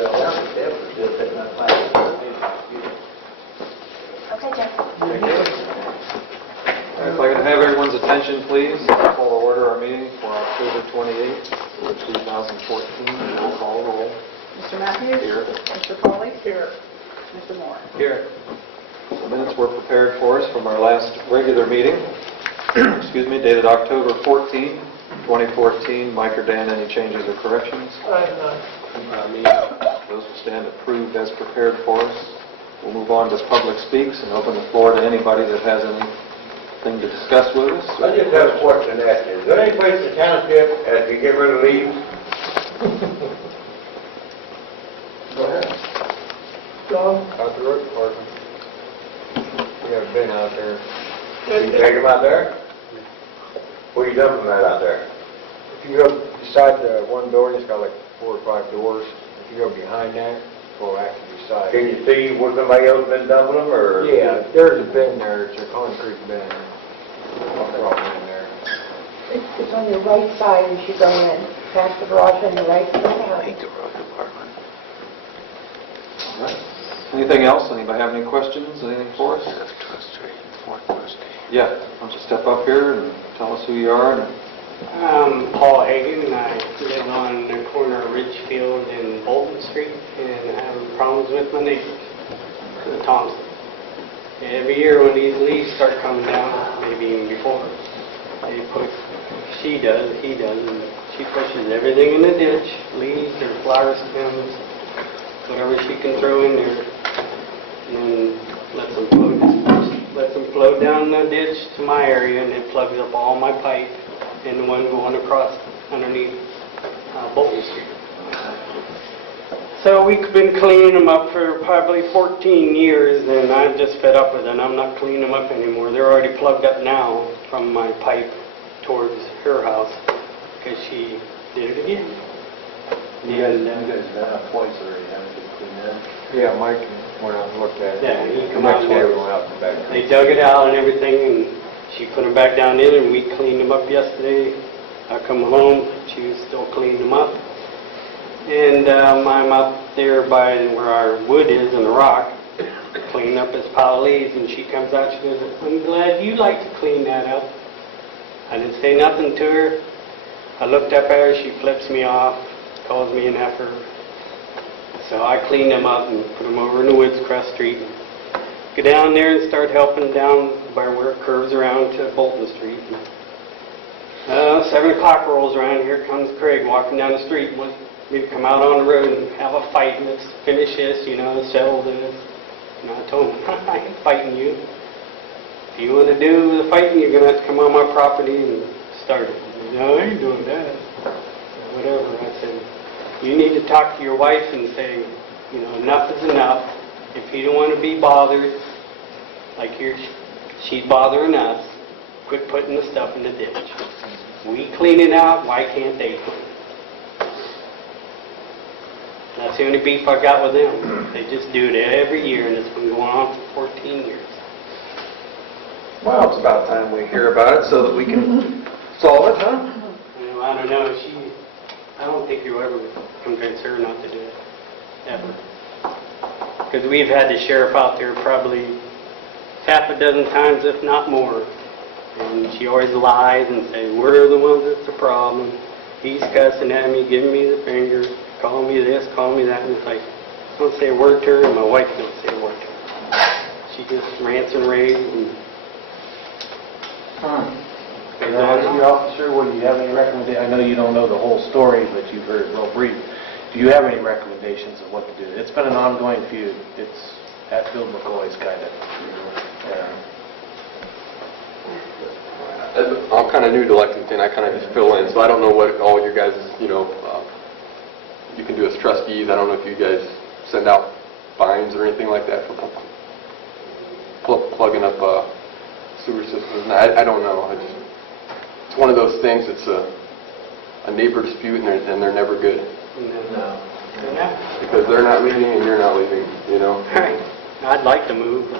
fell down, but Deb was still sitting up like that. Okay, Jeff. Thank you. If I could have everyone's attention, please, I'll call to order our meeting for October 28th, 2014. We'll call roll. Mr. Matthews? Here. Mr. Foley? Here. Mr. Moore? Here. The minutes were prepared for us from our last regular meeting, excuse me, dated October 14, 2014. Mike or Dan, any changes or corrections? Those will stand approved as prepared for us. We'll move on to public speaks and open the floor to anybody that has anything to discuss with us. I just have a question to ask you. Is there any place in the township that can get rid of leaves? Go ahead. John? Out the road department. We haven't been out there. You take them out there? Where you dumping that out there? If you go beside the one building, it's got like 4 or 5 doors. If you go behind that, go actually beside. Can you see where somebody else been dumping them, or? Yeah, there's a bin there. It's a concrete bin. Problem in there. It's on your right side as you go in, past the garage on the right side. All right. Anything else? Anybody have any questions? Anything for us? Yeah, why don't you step up here and tell us who you are? And I'm Paul Hagan, and I live on the corner of Ridgefield and Bolton Street, and I have problems with my neighbors, the Thompson. Every year when these leaves start coming down, maybe even before, they put, he does, and she pushes everything in the ditch, leaves or flower stems, whatever she can throw in there, and then lets them flow down the ditch to my area, and it plugs up all my pipe and the one going across underneath Bolton Street. So we've been cleaning them up for probably 14 years, and I'm just fed up with it. I'm not cleaning them up anymore. They're already plugged up now from my pipe towards her house because she did it again. You guys have been out twice already, haven't you, cleaned that? Yeah, Mike went out and looked at it. Yeah, he come Next out day there. we went out and back. They dug it out and everything, and she put them back down in, and we cleaned them up yesterday. I come home, she was still cleaning them up. And I'm up there by where our wood is in the rock, cleaning up this pile of leaves, and she comes out, she goes, "I'm glad you like to clean that up." I didn't say nothing to her. I looked up at her, she flips me off, calls me an effer. So I cleaned them up and put them over in the woods across the street. Go down there and start helping down by where it curves around to Bolton Street. 7 o'clock rolls around, here comes Craig walking down the street, wants me to come out on the road and have a fight, and let's finish this, settle this. And I told him, I ain't fighting you. If you want to do the fighting, you're going to have to come on my property and start it. No, I ain't doing that. Whatever. I said, you need to talk to your wife and say, enough is enough. If you don't want to be bothered, like she's bothering us, quit putting the stuff in the ditch. We clean it out, why can't they clean it? That's the only beef I got with them. They just do it every year, and it's been going on for 14 years. well, it's about time we hear about it so that we can solve it, huh? I don't know, I don't think you'll ever convince her not to do it, ever. Because we've had the sheriff out there probably half a dozen times, if not more. And she always lies and says, we're the ones that's the problem. He's cussing at me, giving me the finger, calling me this, calling me that. And it's like, I don't say a word to her, and my wife don't say a word to her. She just rants and raves. And Can I ask you, officer, do you have any recommendations? I know you don't know the whole story, but you've heard it real brief. Do you have any recommendations of what to do? It's been an ongoing feud. It's Hatfield-McCoy's kind of. I'm kind of new to Lexington. I kind of just fill in, so I don't know what all your guys, you can do as trustees. I don't know if you guys send out fines or anything like that for plugging up sewer systems. I don't know. It's one of those things. It's a neighbor dispute, and they're never good. No. Because they're not leaving and you're not leaving, Right. I'd like to move.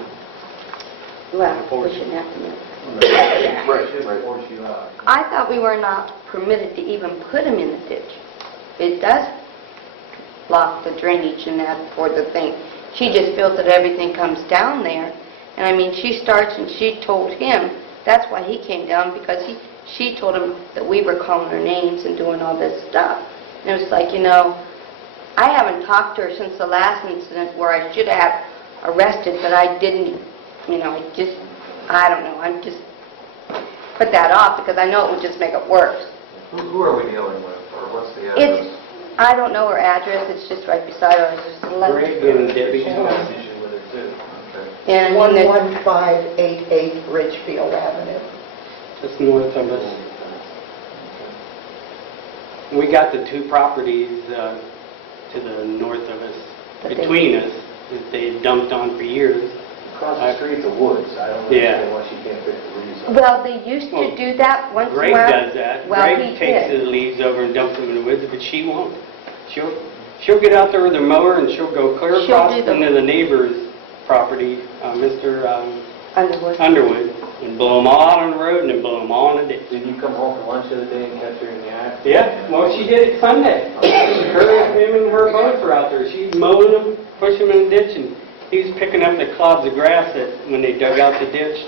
Well, we shouldn't have to move. Right. Force you out. I thought we were not permitted to even put them in the ditch. It does block the drainage and that for the thing. She just feels that everything comes down there. And I mean, she starts and she told him, that's why he came down, because she told him that we were calling her names and doing all this stuff. And it was like, you know, I haven't talked to her since the last incident where I should have arrested, but I didn't, you know, I don't know, I'm just put that off because I know it would just make it worse. Who are we dealing with, or what's the address? I don't know her address, it's just right beside her. It's just Greg and Debbie. She's got an issue with it too. Okay. And I mean, there's- 11588 Ridgefield Avenue. That's north of us. We got the two properties to the north of us, But they- between us, that they had dumped on for years. Across the street's the woods. I don't Yeah. understand why she can't fix the leaves up. well, they used to do that once in a Greg while. does that. Well, Greg he takes did. the leaves over and dumps them in the woods, but she won't. She'll get out there with her mower and she'll go clear She'll across do the- into the neighbor's property, Mr. Underwood. Underwood, and blow them all out on the road and then blow them all in the ditch. Did you come home from lunch the other day and catch her in the act? Yeah, well, she did it Sunday. Him and her both were out there. She's mowing them, pushing them in the ditch, and he was picking up the clods of grass that when they dug out the ditch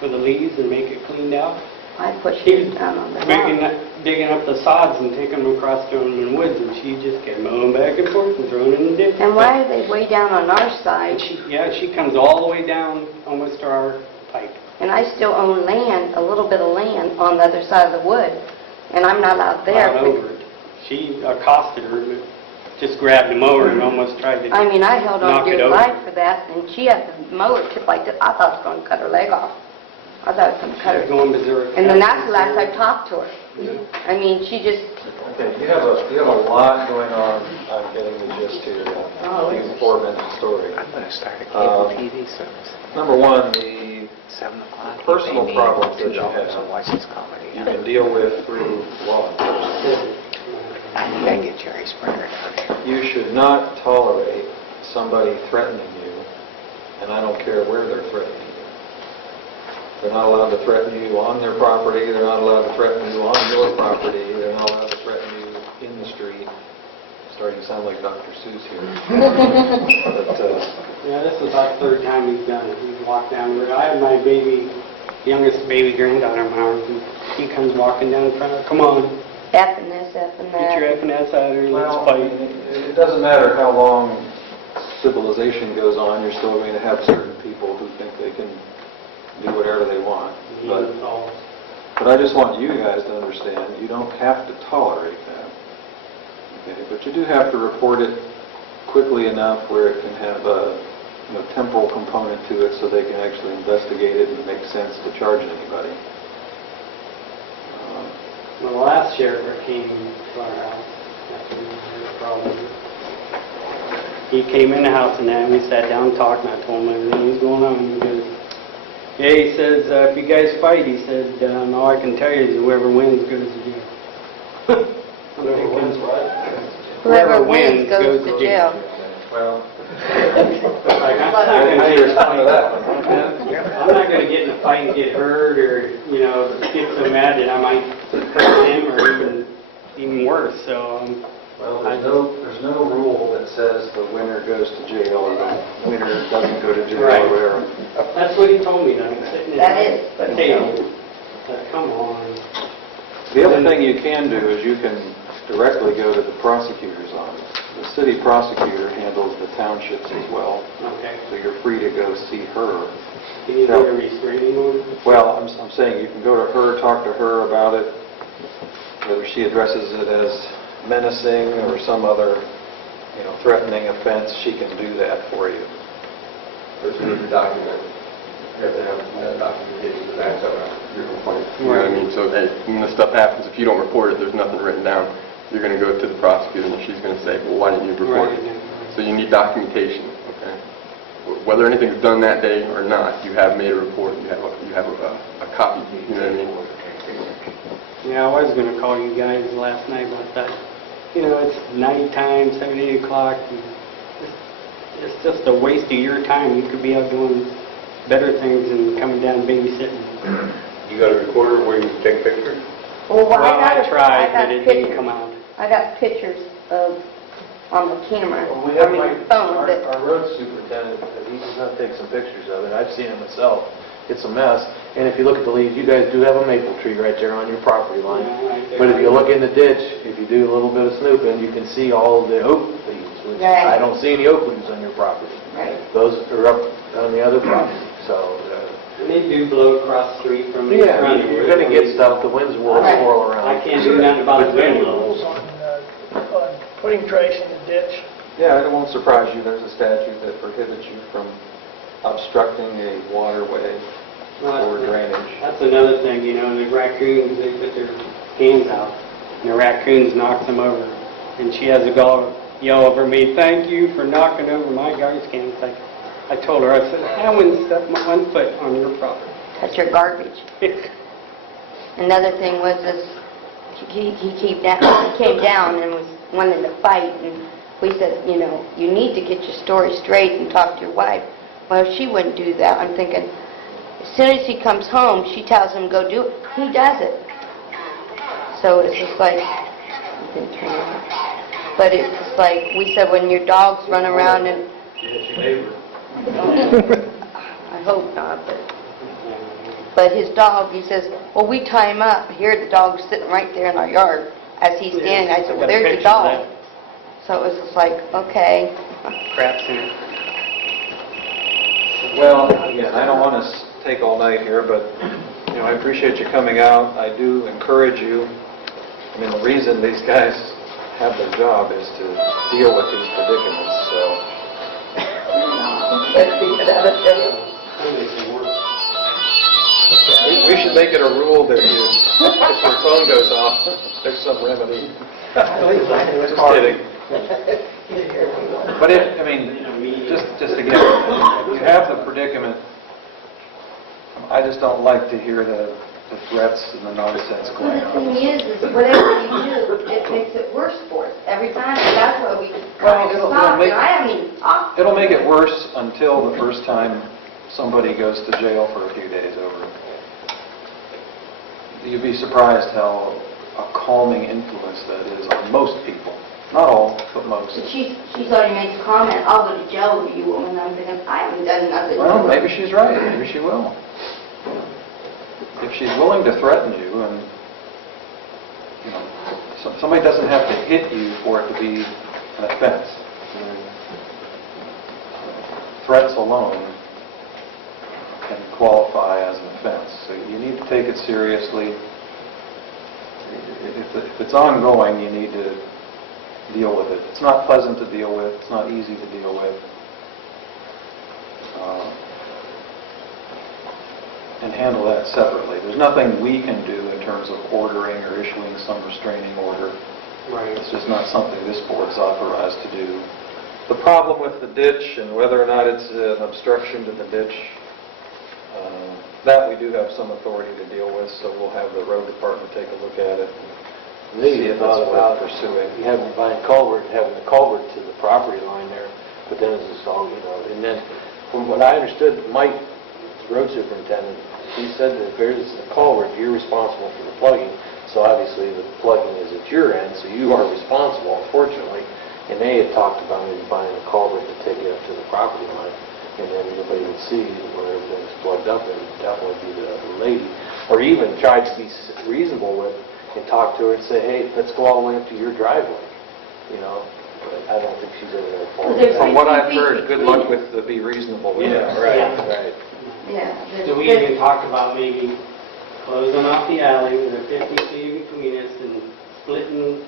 for the leaves and make it cleaned out. I pushed He it was down on the lawn. digging up the sods and taking them across, throwing them in the woods, and she just kept mowing back and forth and throwing them in the ditch. And why are they way down on our And side? she comes all the way down almost to our pipe. And I still own land, a little bit of land on the other side of the wood, and I'm not allowed there. Right over it. She accosted her, but just grabbed the mower and almost tried to... I mean, I held on Knock to it your over. life for that, and she had the mower tipped like this. I thought it was going to cut her leg off. I thought it was going to cut her. Going berserk. And then that's the last I talked to her. I mean, she just, Okay, you have a lot going on. I'm getting the gist here. Oh, You 4-minute story. I'm going to start a cable Um, TV service. Number one, the 7 o'clock. personal You pay me problems that you $2 have. to watch this comedy. you can deal with through law enforcement. I think I get Jerry Springer down here. You should not tolerate somebody threatening you, and I don't care where they're threatening you. They're not allowed to threaten you on their property, they're not allowed to threaten you on your property, they're not allowed to threaten you in the street. Starting to sound like Dr. Seuss here. But, Yeah, this is about the third time he's done it. He's walked down the road. I have my youngest baby granddaughter of ours, and he comes walking down in front of her. Come on, effing this, effing get your that. effing ass out of here, let's well, fight. it doesn't matter how long civilization goes on, you're still going to have certain people who think they can do whatever they want. But I just want you guys to understand, you don't have to tolerate that. Okay, but you do have to report it quickly enough where it can have a temporal component to it so they can actually investigate it and make sense to charge anybody. Well, the last sheriff that came to our house, after we had a problem, he came in the house and then we sat down and talked, and I told him everything that was going on. He goes, yeah, he says, if you guys fight, he said, all I can tell you is whoever wins goes to jail. Whoever wins goes to jail. Well, Like, how do you respond to that one? I'm not going to get in a fight and get hurt or, get so mad that I might hurt him or even worse. So, Well, there's no rule that says the winner goes to jail or the winner doesn't go to jail Right. or whatever. that's what he told me, though. Sitting That at is the what he table. told me. Come on. The other thing you can do is you can directly go to the prosecutor's office. The city prosecutor handles the townships as well, Okay. so you're free to go see her. Can you do a restraining order? Well, I'm saying you can go to her, talk to her about it, whether she addresses it as menacing or some other, threatening offense, she can do that for you. But you need to document. You have to have documentation that backs up your complaint. You know what I mean? So, hey, when this stuff happens, if you don't report it, there's nothing written down. You're going to go to the prosecutor, and she's going to say, well, why didn't you report it? So you need documentation, okay? Whether anything's done that day or not, you have made a report, you have a copy, you know what I mean? Yeah, I was going to call you guys last night about that. It's nighttime, 7, 8 o'clock. It's just a waste of your time. You could be out doing better things than coming down babysitting. You got a recorder where you can take pictures? Well, Well, I tried, but it didn't pictures. come out. I got pictures of on the camera, Well, we have the phone, but our road superintendent, he's going to take some pictures of it. I've seen it myself. It's a mess. And if you look at the leaves, you guys do have a maple tree right there on your property line. But if you look in the ditch, if you do a little bit of snooping, you can see all of the oak leaves, which Right. I don't see any oak leaves on your property. right. Those are up on the other property. So, And they do blow across the street from me. yeah, you're going to get stuff. The winds will Right. swirl around. I can't do nothing about the wind Rules blows. on putting trash in the ditch. Yeah, it won't surprise you, there's a statute that prohibits you from obstructing a waterway or drainage. That's another thing, you know, the raccoons, they put their hands out, and the raccoons knock them over. And she has a gall yell over me, "Thank you for knocking over my garbage cans." I told her, I said, "I wouldn't step my 1 foot on your property." That's your garbage. Another thing was this, he came down and was wanting to fight, and we said, you know, you need to get your story straight and talk to your wife. Well, she wouldn't do that. I'm thinking, as soon as he comes home, she tells him go do it. He does it. So it's just like, you can turn it on. But it's just like, we said when your dogs run around and... I hope not, but his dog, he says, well, we tie him up. Here the dog's sitting right there in our yard as he's standing. I said, well, there's your dog. So it was just like, okay. Craps in it. Well, again, I don't want to take all night here, but, you know, I appreciate you coming out. I do encourage you. I mean, the reason these guys have their job is to deal with these predicaments, so. We should make it a rule that you, if your phone goes off, there's some remedy. Just kidding. But I mean, just again, you have the predicament. I just don't like to hear the threats and the nonsense Well, going the on. thing is whatever you do, it makes it worse for us every time. And that's why we try to it'll stop. make- And I haven't even talked. It'll make it worse until the first time somebody goes to jail for a few days over it. You'd be surprised how a calming influence that is on most people. Not all, but most. She's already made the comment, I'll go to jail with you, woman. I'm thinking, I haven't done nothing. Well, maybe she's right. Maybe she will. If she's willing to threaten you, and you know, somebody doesn't have to hit you for it to be an offense. Threats alone can qualify as an offense. So you need to take it seriously. If it's ongoing, you need to deal with it. It's not pleasant to deal with. It's not easy to deal with. And handle that separately. There's nothing we can do in terms of ordering or issuing some restraining order. Right. It's just not something this board's authorized to do. The problem with the ditch and whether or not it's an obstruction to the ditch, that we do have some authority to deal with, so we'll have the road department take a look at it. They See if even thought it's about worth pursuing. having buying culvert, having the culvert to the property line there, but then it's all, you know, and then from what I understood, Mike, the road superintendent, he said that if there's a culvert, you're responsible for the plugging. So obviously the plugging is at your end, so you are responsible, unfortunately. And they had talked about maybe buying a culvert to take it up to the property line, and then everybody would see when everything's plugged up, and definitely be the lady. Or even try to be reasonable with and talk to her and say, hey, let's go all the way up to your driveway, you know. But I don't think she's ever going to fall. From what I've heard, good luck with the be reasonable with that. Right. Yeah. So we even talked about maybe closing off the alley with a 50 feet between us and splitting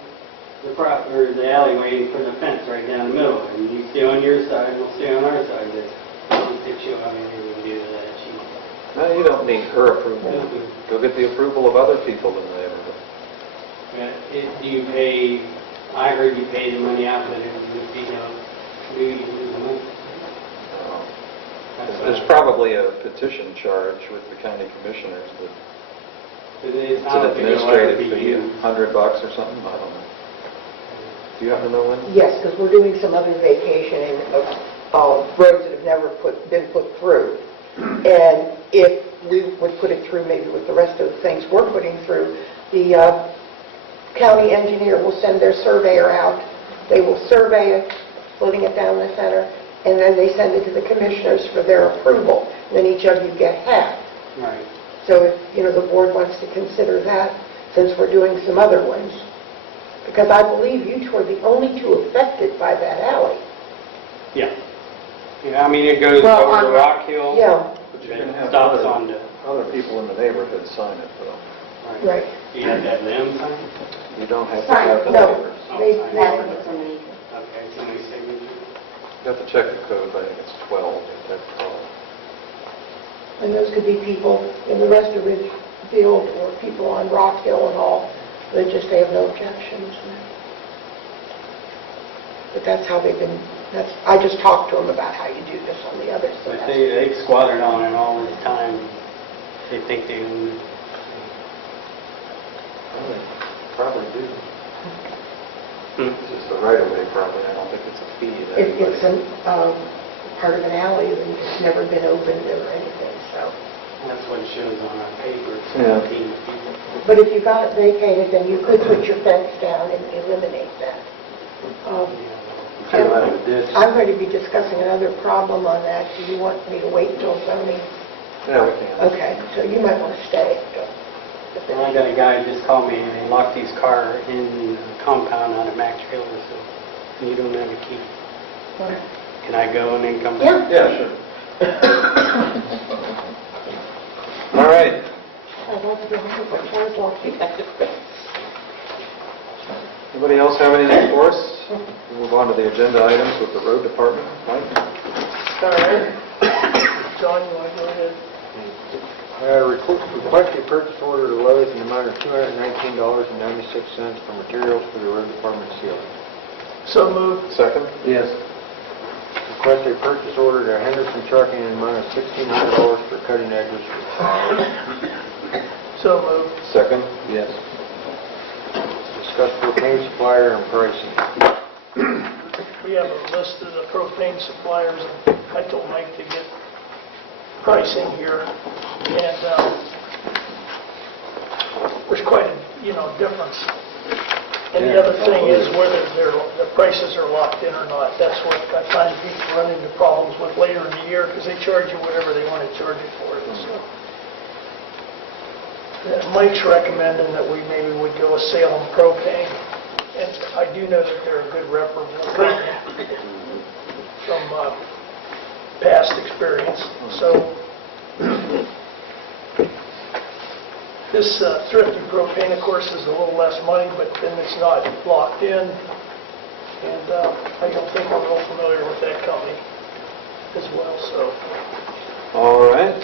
the alleyway and putting a fence right down the middle. And you stay on your side, we'll stay on our side. I don't think she'll have anything to do with that. No, you don't need her approval. Go get the approval of other people in the neighborhood. Do you pay, I heard you pay the money out, but it would be, do you lose the money? There's probably a petition charge with the county commissioners that it's an administrative fee, $100 or something, I don't know. Do you happen to know when? Yes, because we're doing some other vacationing of roads that have never been put through. And if we would put it through maybe with the rest of the things we're putting through, the county engineer will send their surveyor out They will survey it, splitting it down the center, and then they send it to the commissioners for their approval. And then each of you get half. Right. So if, the board wants to consider that, since we're doing some other ones. Because I believe you two are the only two affected by that alley. Yeah. Yeah, I mean, it goes Well, over on to the- Rock Hill. Yeah, But you're going to and have stops on to... other people in the neighborhood sign it, though. right. You have to have them sign? You don't have to Sign, have the no. neighbors. They- Oh, That's sign. what's underneath. Okay, so many signatures. You have to check the code, but I think it's 12. That's all. And those could be people in the rest of Ridgefield or people on Rock Hill and all. They have no objections. But that's how they've been, I just talked to them about how you do this on the others. So But that's- they squatted on it all the time. They think they own it. Well, they probably do. Hmm. It's just a right-of-way probably. I don't think it's a fee. that If anybody- it's part of an alley, then it's never been opened or anything, so. That's what it shows on our paper. It's Yeah. 17 feet. But if you got it vacated, then you could put your fence down and eliminate that. Kind of out of the ditch. I'm going to be discussing another problem on that. Do you want me to wait till zoning? Yeah, we can. Okay, so you might want to stay. Well, I got a guy who just called me and he locked his car in the compound out of Max Trailer, so you don't have a key. Can I go and then come back? Yeah. Yeah, sure. All right. I want to be home for Charles walking back to bed. Anybody else have anything for us? We'll move on to the agenda items with the road department. Mike? All right. John, you want to go ahead? Request a purchase order to Lowe's in the amount of $219.96 for materials for the road department ceiling. So moved. Second? Yes. Request a purchase order to Henderson Trucking in the amount of $1,600 for cutting edges for tires. So moved. Second? Yes. Discuss propane supplier and pricing. We have a list of the propane suppliers, and I told Mike to get pricing here, and there's quite a, difference. And the other thing is whether the prices are locked in or not. That's what I find people run into problems with later in the year, because they charge you whatever they want to charge you for it. So, Mike's recommending that we maybe would go with Salem Propane, and I do know that they're a good reputable company from past experience. So this thrifty propane, of course, is a little less money, but then it's not locked in, and I don't think we're real familiar with that company as well. So All right.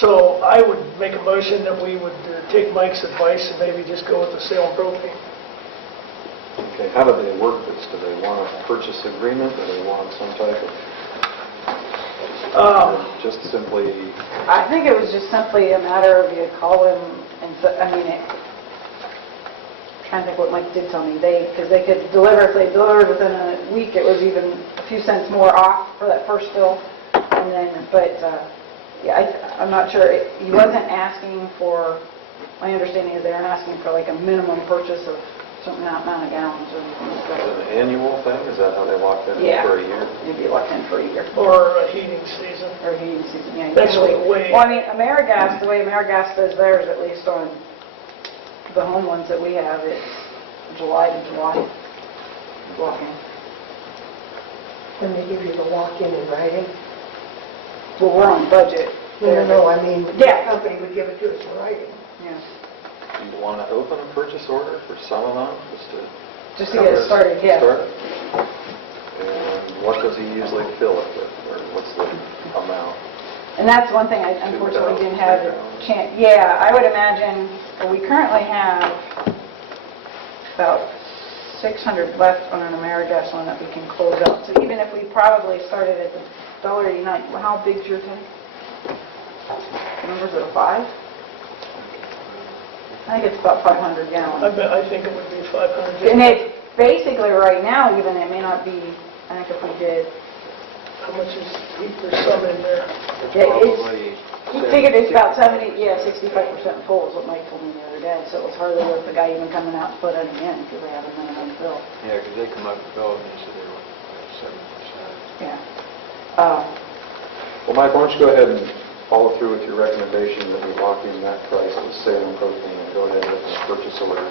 So I would make a motion that we would take Mike's advice and maybe just go with the Salem Propane. Okay, how do they work this? Do they want a purchase agreement? Do they want some type of, or just simply, I think it was just simply a matter of you call him and, trying to think what Mike did tell me. Because they could deliver, if they delivered within a week, it was even a few cents more off for that first fill. And then, I'm not sure, he wasn't asking for, my understanding is they weren't asking for like a minimum purchase of certain amount of gallons or anything. is it an annual thing? Is that how they lock that in Yeah. for a year? Maybe locked in for a year. Or a heating season. Or heating season, yeah. That's usually- the way- Well, AmeriGas, the way AmeriGas does theirs, at least on the home ones that we have, it's July to July walk-in. When they give you the walk-in in writing. Well, we're on budget. No, I mean, the Yeah. company would give it to us in writing. Yes. Do you want to open a purchase order for some amount, Just to get it started, yeah. Start? And what does he usually fill it with, or what's the amount? And that's one thing I unfortunately didn't have a chance. Yeah, I would imagine, we currently have about 600 left on an AmeriGas one that we can close out. So even if we probably started at the $1.89, how big's your tank? Numbers of 5? I think it's about 500 gallons. I think it would be 500. And it's basically right now, even it may not be, I think if we did how much is, there's some in there. Yeah, Probably he figured it's about 65% full is what Mike told me the other day, so it was hardly worth the guy even coming out and putting it in because they have a minimum fill. Yeah, because they come up and fill it, and they said they were like 7%. Yeah. Well, Mike, why don't you go ahead and follow through with your recommendation that we lock in that price of sale and propane and go ahead with this purchase order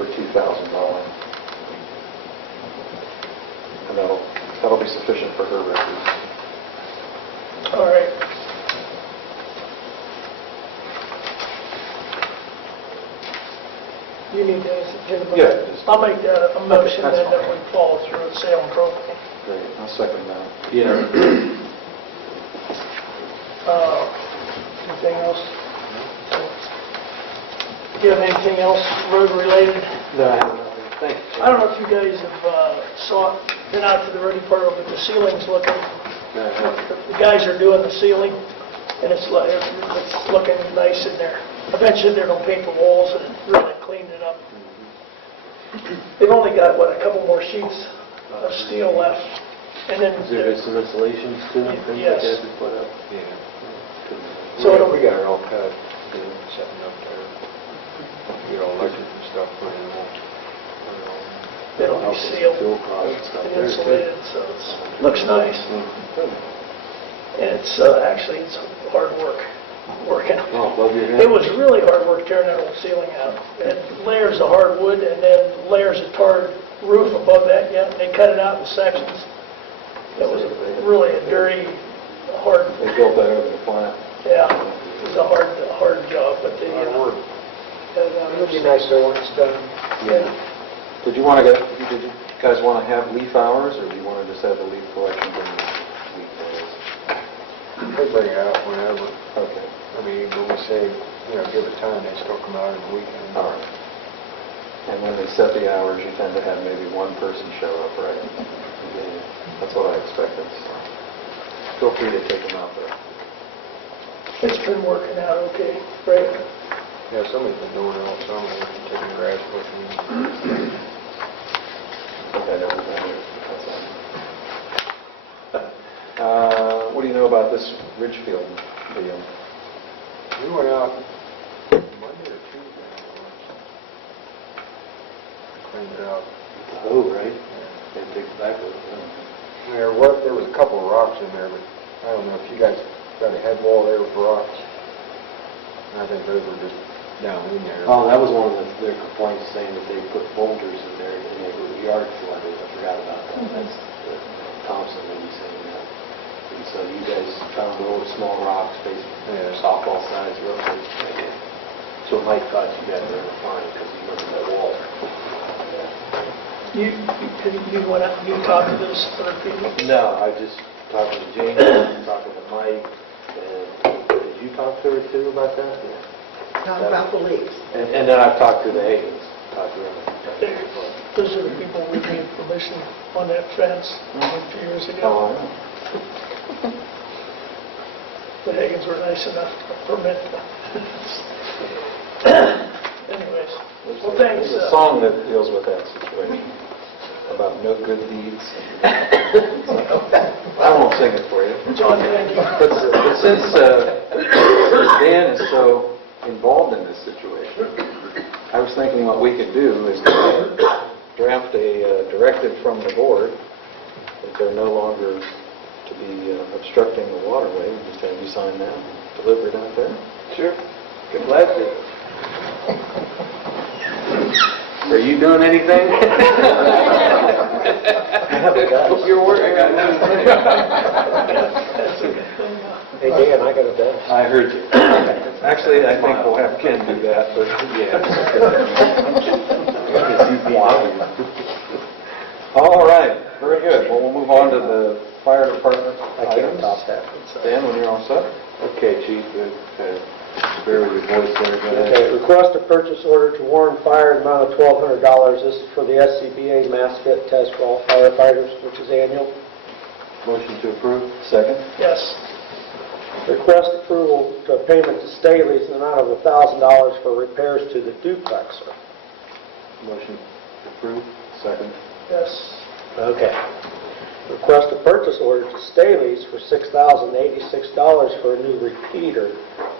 for $2,000. And that'll be sufficient for her records. All right. You need that as agenda. Yeah, just- I'll make that a motion that's then that fine. we follow through with sale and propane. Great, I'll second that. Yeah. Anything else? Do you have anything else road related? No, I haven't. Thanks. I don't know if you guys have been out to the road department, but the ceiling's looking, No, I haven't. the guys are doing the ceiling, and it's looking nice in there. Eventually, they're going to paint the walls and really clean it up. They've only got, what, a couple more sheets of steel left, and then... Is there some insulations too, and things like that to put up? Yeah. So it'll- we got it all cut, setting up there. Get all electric and stuff put in them. It'll be sealed Fuel costs and stuff and there, too. insulated, so it looks nice. Good. And it's actually, it's hard work working. Oh, above your head? It was really hard work tearing that old ceiling out. And layers of hardwood and then layers of tarred roof above that, yeah, they cut it out in sections. It was really a dirty, hard, They built that over the plant. yeah, it was a hard job, but they, cut it out. It'll be nice though when it's done. Yeah. Did you guys want to have leaf hours, or do you want to just have the leaf collection during the weekdays? They bring it out whenever. Okay. I mean, when we say, give it time, they still come out on the weekend. All right. And when they set the hours, you tend to have maybe one person show up, right? Okay. That's what I expected. So feel free to take them out there. It's been working out okay, right? Yeah, somebody's been doing it all summer, they've been taking grass pushing. Okay, that was what do you know about this Ridgefield deal? We went out Monday or Tuesday. Cleaned it out. Oh, right? They take it back with them. There was a couple of rocks in there, but I don't know if you guys got a head wall there with rocks. And I think those were just down in there. Oh, that was one of their complaints, saying that they put boulders in there and they were yard flooded. I forgot about that. That's Thompson that was saying that. And so you guys found little small rocks, basically, softball size roughly. So Mike thought you guys were fine because he looked at that wall. You went out, you talked to those other people? No, I just talked to James, talking to Mike, and did you talk to her too about that? Not about the leaves. And then I've talked to the Hagens, talked to them. Those are the people we gave permission on that fence a few years ago. Oh, The Hagens were nice enough to permit. Anyways, well, thanks. There's a song that deals with that situation, about no good deeds. I won't sing it for you. John, thank you. But since Dan is so involved in this situation, I was thinking what we could do is draft a directive from the board that they're no longer to be obstructing the waterway. We just have you sign that and deliver it out there. Sure. Good, glad to. Are you doing anything? Hope you're working. Hey, Dan, I got a desk. I heard you. Actually, I think we'll have Ken do that, but all right, very good. Well, we'll move on to the fire department items. Dan, when you're all set. Okay, Chief, bear with your voice there. Go ahead. Okay, request a purchase order to Warren Fire in the amount of $1,200. This is for the SCBA mask fit test for all firefighters, which is annual. Motion to approve? Second. Yes. Request approval to payment to Staley's in the amount of $1,000 for repairs to the duplexer. Motion approved? Second. Yes. Okay. Request a purchase order to Staley's for $6,086 for a new repeater.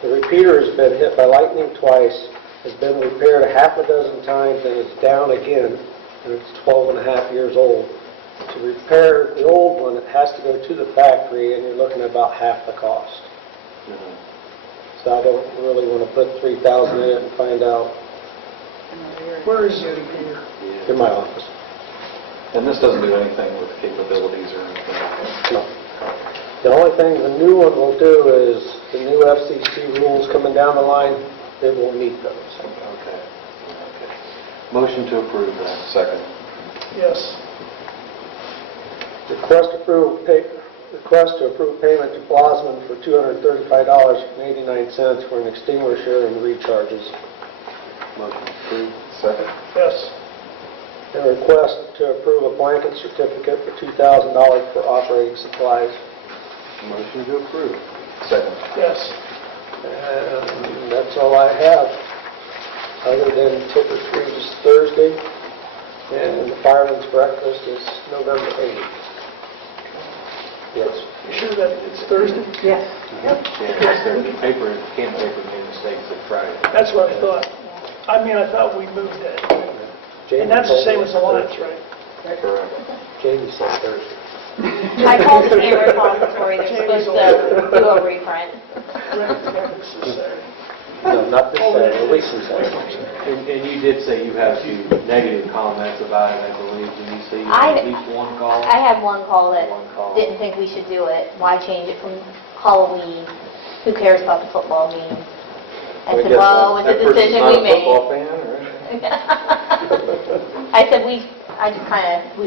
The repeater has been hit by lightning twice, has been repaired a half a dozen times, and is down again, and it's 12 and a half years old. To repair the old one, it has to go to the factory, and you're looking at about half the cost. So I don't really want to put $3,000 in it and find out Where is the repeater? in my office. And this doesn't do anything with capabilities or anything like that? No. The only thing the new one will do is, the new FCC rules coming down the line, it will meet those. Okay. Motion to approve that. Second. Yes. Request to approve payment to Blosman for $235.89 for an extinguisher and recharges. Motion approved. Second. Yes. And a request to approve a blanket certificate for $2,000 for operating supplies. Motion to approve. Second. Yes. And that's all I have, other than trick or treat is Thursday, and the fireman's breakfast is November 8th. Yes. You sure that it's Thursday? Yes. Yeah, the paper, Canton paper made mistakes at Friday. That's what I thought. I mean, I thought we moved that. And that's the same as the Lions, right? Correct. Jamie said Thursday. I called the same repository, they're supposed to do a reprint. This is Saturday. No, not this Saturday, a week from Saturday. And you did say you have some negative comments about it, I believe. Did you say you I- had at least one call? I had one call that One call. didn't think we should do it. Why change it from Halloween? Who cares about the football game? I said, well, it was a decision we made. Football fan, or? I said, we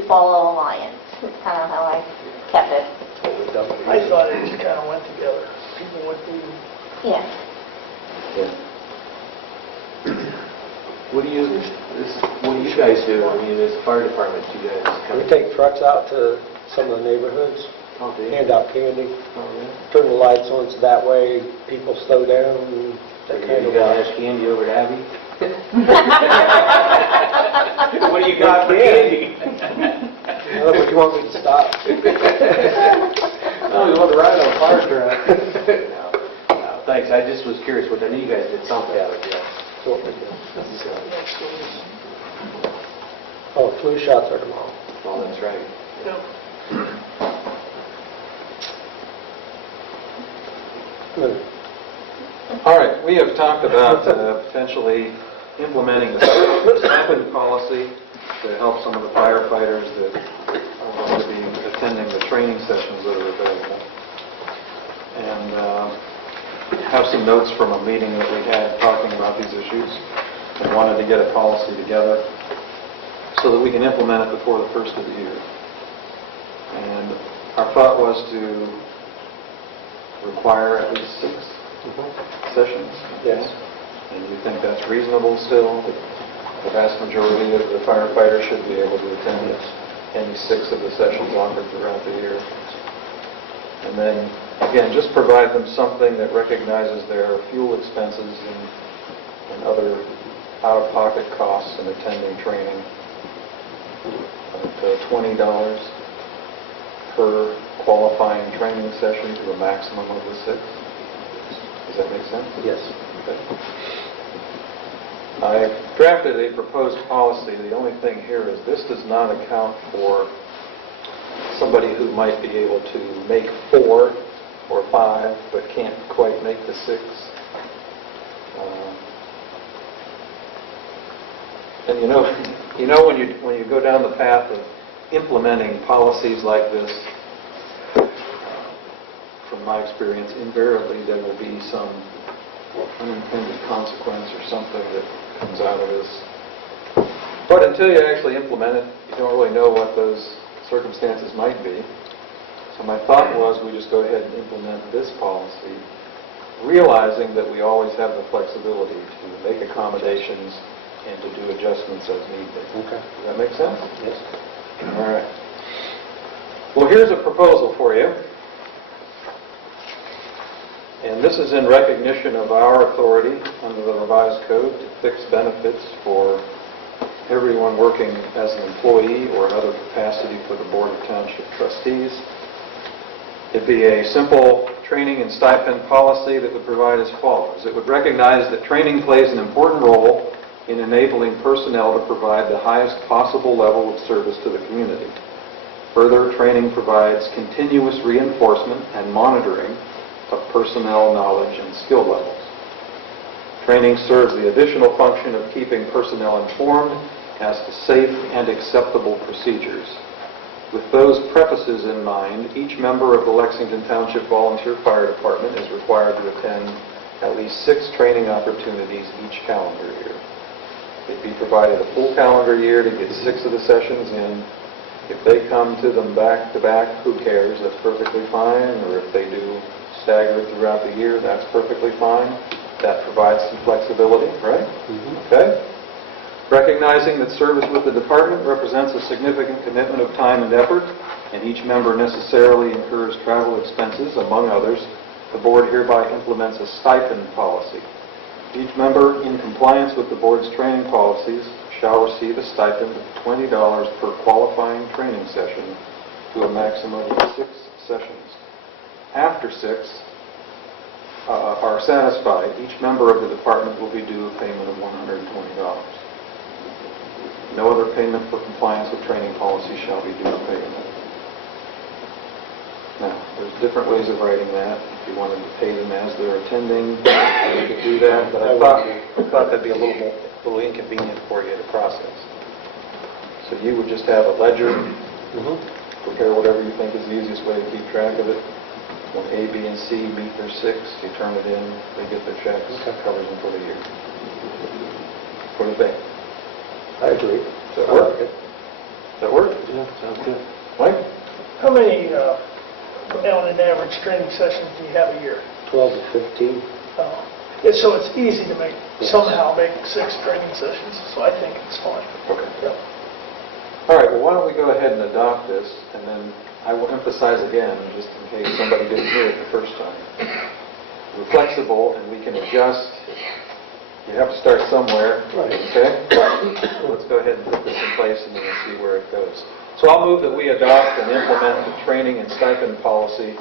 follow Alliance. That's kind of how I kept it. I thought it just kind of went together. People would be, Yeah. What do you guys do? I mean, as a fire department, you guys come We take trucks out to some of the neighborhoods, Oh, do you? hand out candy, Oh, yeah. turn the lights on, so that way people slow down and that kind You of got way. Ash Candy over at Abbey? What do you got for candy? Well, would you want me to stop? Oh, you want to ride on a fire truck? No, thanks. I just was curious, what I knew you guys did something. Yeah. That's what we do. Oh, flu shots are tomorrow. Oh, that's right. All right, we have talked about potentially implementing a staffing policy to help some of the firefighters that are going to be attending the training sessions that are available. And have some notes from a meeting that we had talking about these issues, and wanted to get a policy together so that we can implement it before the first of the year. And our thought was to require at least 6 sessions. Yes. And you think that's reasonable still? The vast majority of the firefighters should be able to attend any 6 of the sessions offered throughout the year. And then, again, just provide them something that recognizes their fuel expenses and other out-of-pocket costs in attending training. At $20 per qualifying training session to a maximum of the 6. Does that make sense? Yes. Okay. I drafted a proposed policy. The only thing here is this does not account for somebody who might be able to make 4 or 5 but can't quite make the 6. And you know when you go down the path of implementing policies like this, from my experience, invariably there will be some unintended consequence or something that comes out of this. But until you actually implement it, you don't really know what those circumstances might be. So my thought was we just go ahead and implement this policy, realizing that we always have the flexibility to make accommodations and to do adjustments as needed. Okay. Does that make sense? Yes. All right. Well, here's a proposal for you. And this is in recognition of our authority under the revised code to fix benefits for everyone working as an employee or another capacity for the Board of Township Trustees. It'd be a simple training and stipend policy that would provide as follows. It would recognize that training plays an important role in enabling personnel to provide the highest possible level of service to the community. Further, training provides continuous reinforcement and monitoring of personnel knowledge and skill levels. Training serves the additional function of keeping personnel informed as to safe and acceptable procedures. With those prefaces in mind, each member of the Lexington Township Volunteer Fire Department is required to attend at least 6 training opportunities each calendar year. They'd be provided a full calendar year to get 6 of the sessions in. If they come to them back to back, who cares? That's perfectly fine. Or if they do staggered throughout the year, that's perfectly fine. That provides some flexibility, right? Okay? Recognizing that service with the department represents a significant commitment of time and effort, and each member necessarily incurs travel expenses, among others, the board hereby implements a stipend policy. Each member, in compliance with the board's training policies, shall receive a stipend of $20 per qualifying training session to a maximum of 6 sessions. After 6 are satisfied, each member of the department will be due a payment of $120. No other payment for compliance with training policy shall be due to payment. Now, there's different ways of writing that. If you wanted to pay them as they're attending, you could do that, but I thought that'd be a little inconvenient for you to process. So you would just have a ledger, prepare whatever you think is the easiest way to keep track of it. When A, B, and C meet their 6, you turn it in, they get their checks, that covers them for the year. What do you think? I agree. Does that work? Does that work? Yeah, sounds good. Mike? How many, on an average, training sessions do you have a year? 12 to 15. So it's easy to somehow make 6 training sessions, so I think it's fine. Okay. Yeah. All right, well, why don't we go ahead and adopt this, and then I will emphasize again, just in case somebody didn't hear it the first time. We're flexible, and we can adjust. You have to start somewhere, okay? So let's go ahead and put this in place, and then we'll see where it goes. So I'll move that we adopt and implement the training and stipend policy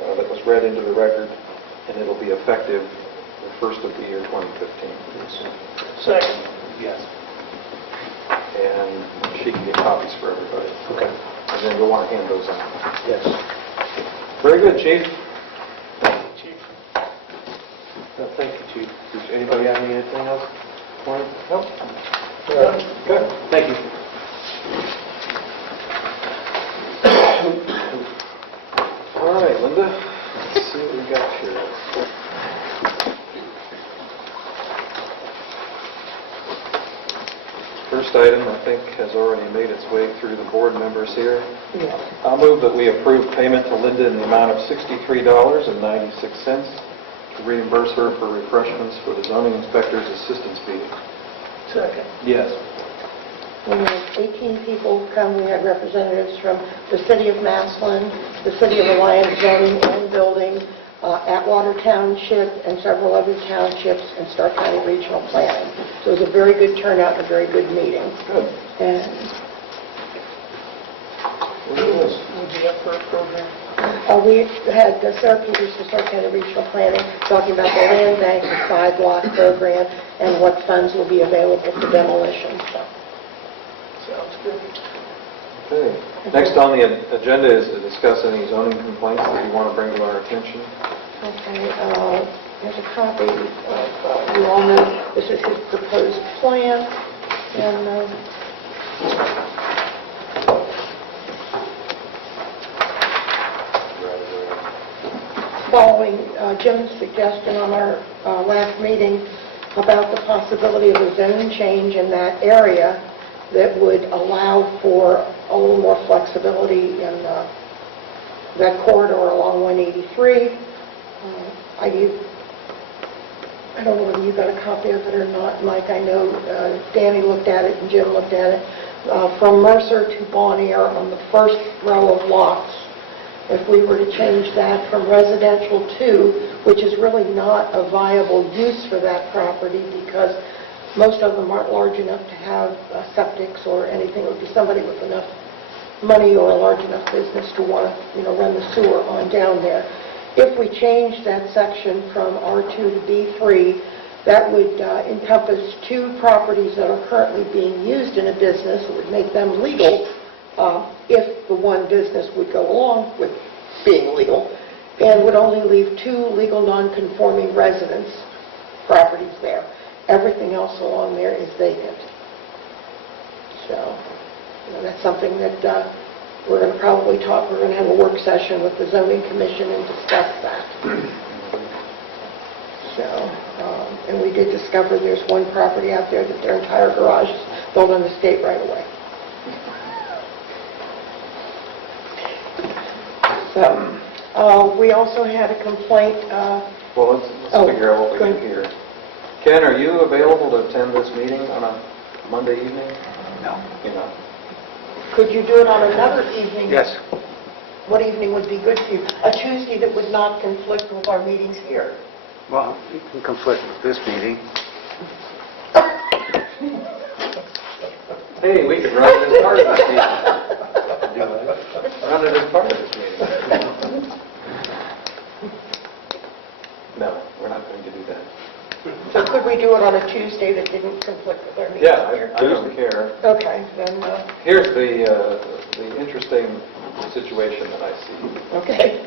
that was read into the record, and it'll be effective the first of the year 2015. Second. Yes. And she can get copies for everybody. Okay. And then you'll want to hand those out. Yes. Very good, Chief. Chief. Thank you, Chief. Anybody have anything else? Nope. Good. Thank you. All right, Linda. Let's see what we got here. First item, I think, has already made its way through the board members here. Yeah. I'll move that we approve payment to Linda in the amount of $63.96 to reimburse her for refreshments for the zoning inspector's assistance meeting. Second. Yes. We had 18 people come. We had representatives from the city of Massillon, the city of Alliance Zoning and Building, Atwater Township, and several other townships, and Stark County Regional Planning. So it was a very good turnout, a very good meeting. Good. And Would you have for a program? we had Sarah Peters from Stark County Regional Planning talking about the land bank, the 5-block program, and what funds will be available for demolition. So. Sounds good. Okay. Next on the agenda is to discuss any zoning complaints that you want to bring to our attention. Okay, here's a copy of, you all know, this is his proposed plan, and following Jim's suggestion on our last meeting about the possibility of a zone change in that area that would allow for a little more flexibility in that corridor along 183. I don't know whether you got a copy of it or not, Mike. I know Danny looked at it and Jim looked at it. From Mercer to Bon Air on the first row of lots, if we were to change that from residential to, which is really not a viable use for that property because Most of them aren't large enough to have septics or anything. It would be somebody with enough money or a large enough business to want to, run the sewer on down there. If we change that section from R2 to B3, that would encompass 2 properties that are currently being used in a business. It would make them legal if the one business would go along with being legal, and would only leave 2 legal non-conforming residence properties there. Everything else along there is vacant. So, that's something that we're going to probably talk. We're going to have a work session with the zoning commission and discuss that. So, and we did discover there's one property out there that their entire garage is built on the state right away. So, we also had a complaint. Well, let's figure out what we can hear. Ken, are you available to attend this meeting on a Monday evening? No. You're not. Could you do it on another evening? Yes. What evening would be good for you? A Tuesday that would not conflict with our meetings here. Well, you can conflict with this meeting. Hey, we could run it as part of this meeting. Run it as part of this meeting. No, we're not going to do that. So could we do it on a Tuesday that didn't conflict with our meetings Yeah, here? I don't care. Okay, then, Here's the interesting situation that I see. okay.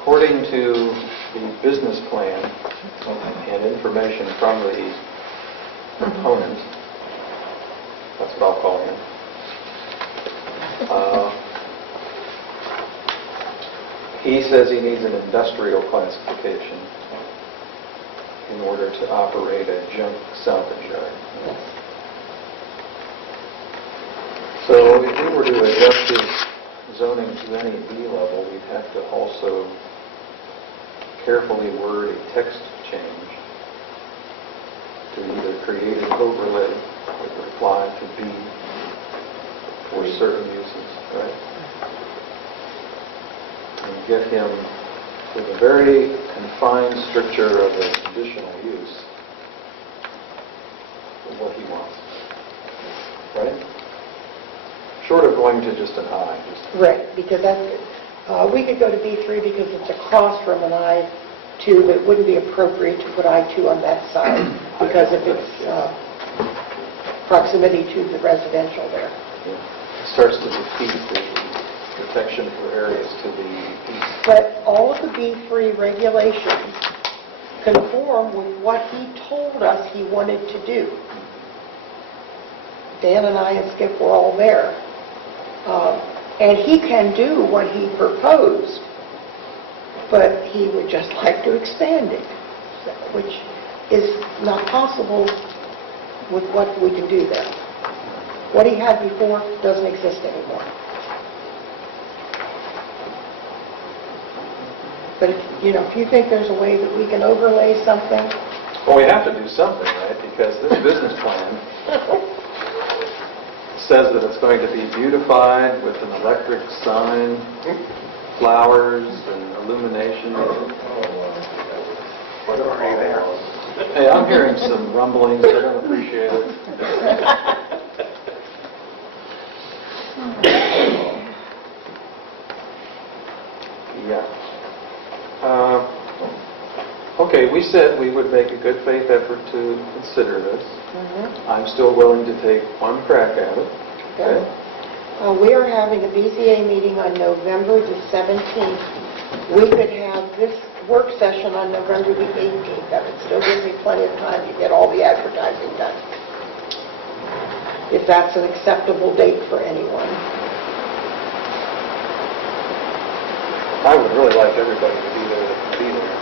According to the business plan and information from the proponent, that's what I'll call him, he says he needs an industrial classification in order to operate a junk salvage yard. So if we were to adjust his zoning to any B level, we'd have to also carefully word a text change to either create an overlay that would apply to B for certain uses, right? And get him with a very confined stricture of a conditional use for what he wants, right? Short of going to just an I. Right, because we could go to B3 because it's across from an I2, but it wouldn't be appropriate to put I2 on that side because of its proximity to the residential there. It starts to defeat the protection for areas to the east. But all of the B3 regulations conform with what he told us he wanted to do. Dan and I and Skip were all there. And he can do what he proposed, but he would just like to expand it, which is not possible with what we can do there. What he had before doesn't exist anymore. But if you think there's a way that we can overlay something. Well, we have to do something, right? Because this business plan says that it's going to be beautified with an electric sign, flowers, and illumination. What are you there? Hey, I'm hearing some rumblings. I don't appreciate it. Yeah. Okay, we said we would make a good faith effort to consider this. I'm still willing to take one crack at it. Okay. We are having a BZA meeting on November the 17th. We could have this work session on November the 18th. That would still give me plenty of time to get all the advertising done. If that's an acceptable date for anyone. I would really like everybody to be there that can be there.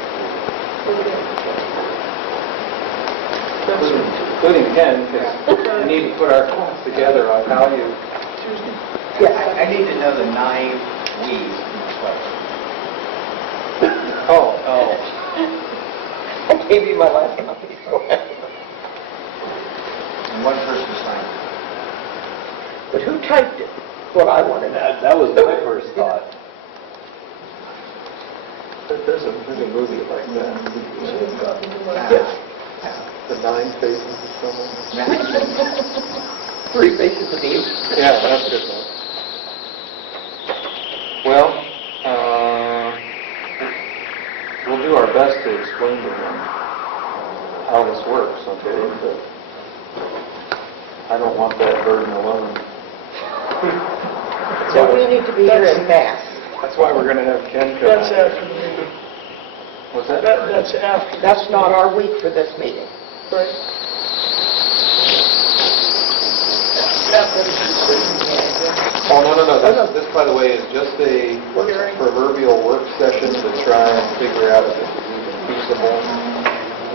Including Ken, because we need to put our thoughts together on how you... Yes. I need to know the 9 we's in the question. Oh. I gave you my last copy. And one person signed it. But who typed it? What I wanted. That was my first thought. There's a movie like that. Yes. The 9 faces of someone. 3 faces of each. Yeah, that's good enough. Well, we'll do our best to explain to them how this works, okay? But I don't want that burden alone. So we need to be here in mass. That's why we're going to have Ken come That's out. after the meeting. What's that? That's after. That's not our week for this meeting. Right. After the decision. Oh, no. This, by the way, is just a proverbial work session to try and figure out if this is even feasible,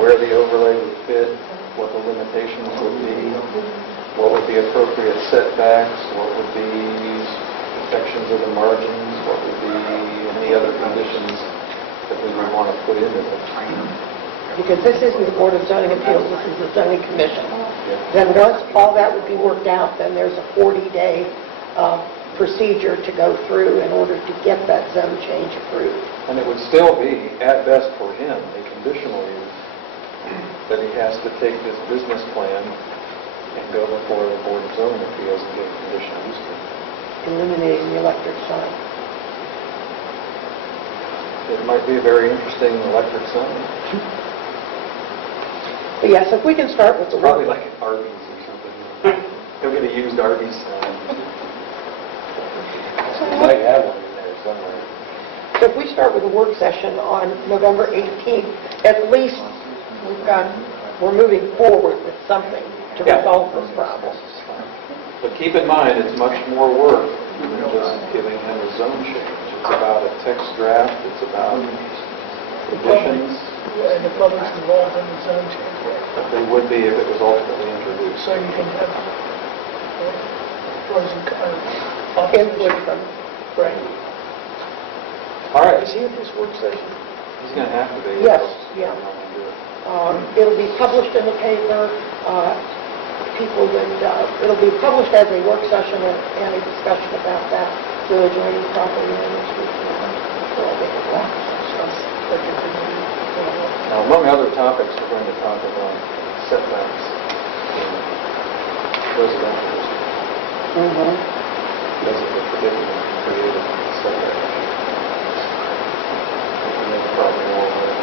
where the overlay would fit, what the limitations would be, what would be appropriate setbacks, what would be protections of the margins, what would be any other conditions that we would want to put into this. Because this isn't the Board of Zoning Appeals, this is the Zoning Commission. Yeah. Then once all that would be worked out, then there's a 40-day procedure to go through in order to get that zone change approved. And it would still be, at best for him, a conditional use, that he has to take this business plan and go before the Board of Zoning Appeals and get a conditional use permit. Eliminating the electric sign. It might be a very interesting electric sign. But yes, if we can start with the Probably work. like an Arby's or something. He'll get a used Arby's sign. You might have one in there somewhere. So if we start with a work session on November 18th, at least we're moving forward with something to resolve this problem. But keep in mind, it's much more work than just giving him a zone change. It's about a text draft, it's about conditions, And the public's involved in the zone change. but they would be if it was ultimately introduced. So you can have pros and cons. Input from, Right. All right, Is he at this work session? he's going to have to be. Yes, or else yeah. I'm not gonna do it. It'll be published in the paper. It'll be published as a work session and a discussion about that. The adjoining property owners. Now, among other topics, we're going to talk about setbacks in residential districts. Because of the predicament created by the setback. And that's probably more of it.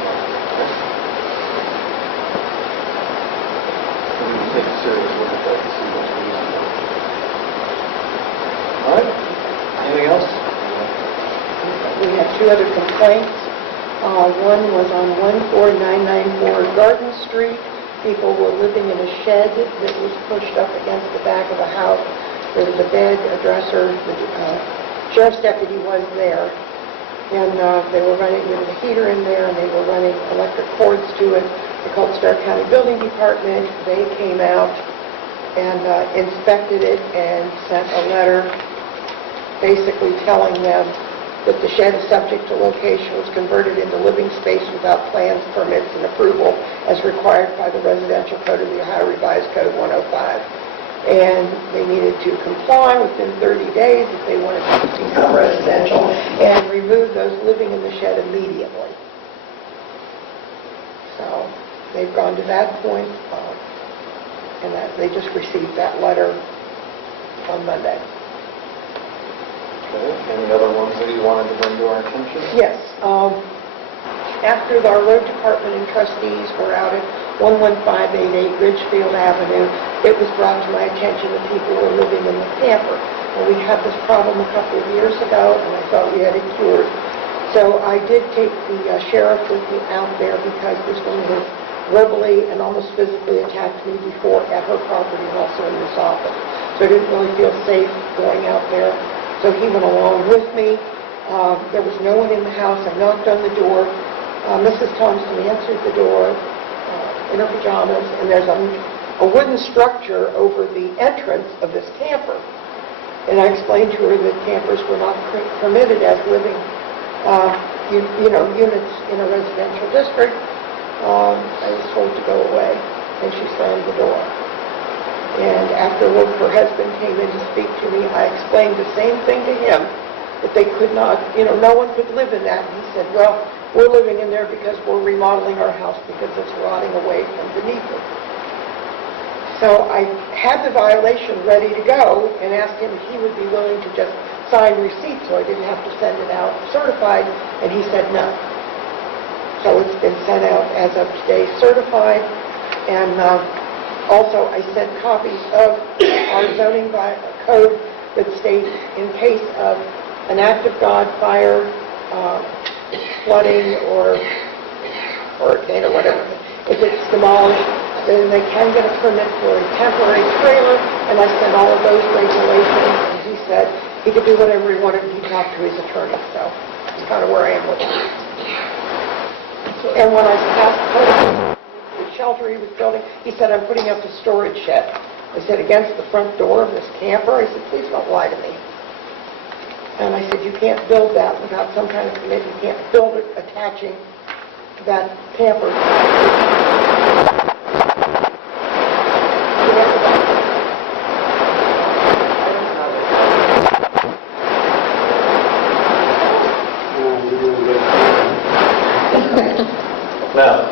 We need to take a serious look at that to see what's reasonable. All right? Anything else? We have 2 other complaints. One was on 14994 Garden Street. People were living in a shed that was pushed up against the back of a house. There was a bed, a dresser. The sheriff's deputy was there. And they were running, there was a heater in there, and they were running electric cords to it. They called Stark County Building Department. They came out and inspected it and sent a letter basically telling them that the shed is subject to location was converted into living space without plans, permits, and approval as required by the Residential Code of the Ohio Revised Code 105. And they needed to comply within 30 days if they wanted to proceed with residential and remove those living in the shed immediately. So they've gone to that point, and they just received that letter on Monday. Okay. Any other ones that you wanted to bring to our attention? Yes. After our road department and trustees were out at 11588 Ridgefield Avenue, it was brought to my attention that people were living in the camper. And we had this problem a couple of years ago, and I thought we had it cured. So I did take the sheriff with me out there because this one was verbally and almost physically attacked me before at her property and also in this office. So I didn't really feel safe going out there. So he went along with me. There was no one in the house. I knocked on the door. Mrs. Thompson answered the door in her pajamas, and there's a wooden structure over the entrance of this camper. And I explained to her that campers were not permitted as living, units in a residential district. I was told to go away, and she slammed the door. And afterward, her husband came in to speak to me. I explained the same thing to him, that they could not, no one could live in that. And he said, well, we're living in there because we're remodeling our house because it's rotting away from beneath it. So I had the violation ready to go and asked him if he would be willing to just sign receipt so I didn't have to send it out certified, and he said no. So it's been sent out as of today certified, and also I sent copies of our zoning code that states in case of an act of God, fire, flooding, or hurricane or whatever, if it's demolished, then they can get a permit for a temporary trailer, and I sent all of those regulations, and he said he could do whatever he wanted, and he talked to his attorney, so that's kind of where I am with it. And when I asked the shelter he was building, he said, I'm putting up a storage shed. I said, against the front door of this camper? I said, please don't lie to me. And I said, you can't build that without some kind of permit. You can't build it attaching that camper. Now,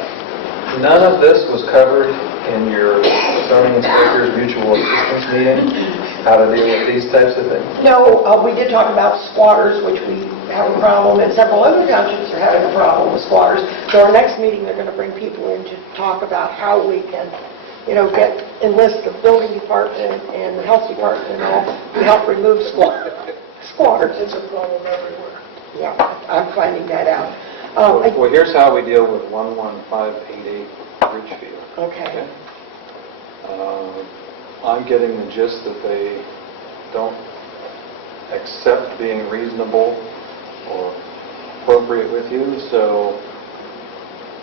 none of this was covered in your zoning inspector's mutual assistance meeting, how to deal with these types of things? No, we did talk about squatters, which we have a problem, and several other townships are having a problem with squatters. So our next meeting, they're going to bring people in to talk about how we can, enlist the building department and the health department and all to help remove squatters. It's a problem everywhere. Yeah, I'm finding that out. Well, here's how we deal with 11588 Ridgefield. Okay. I'm getting the gist that they don't accept being reasonable or appropriate with you, so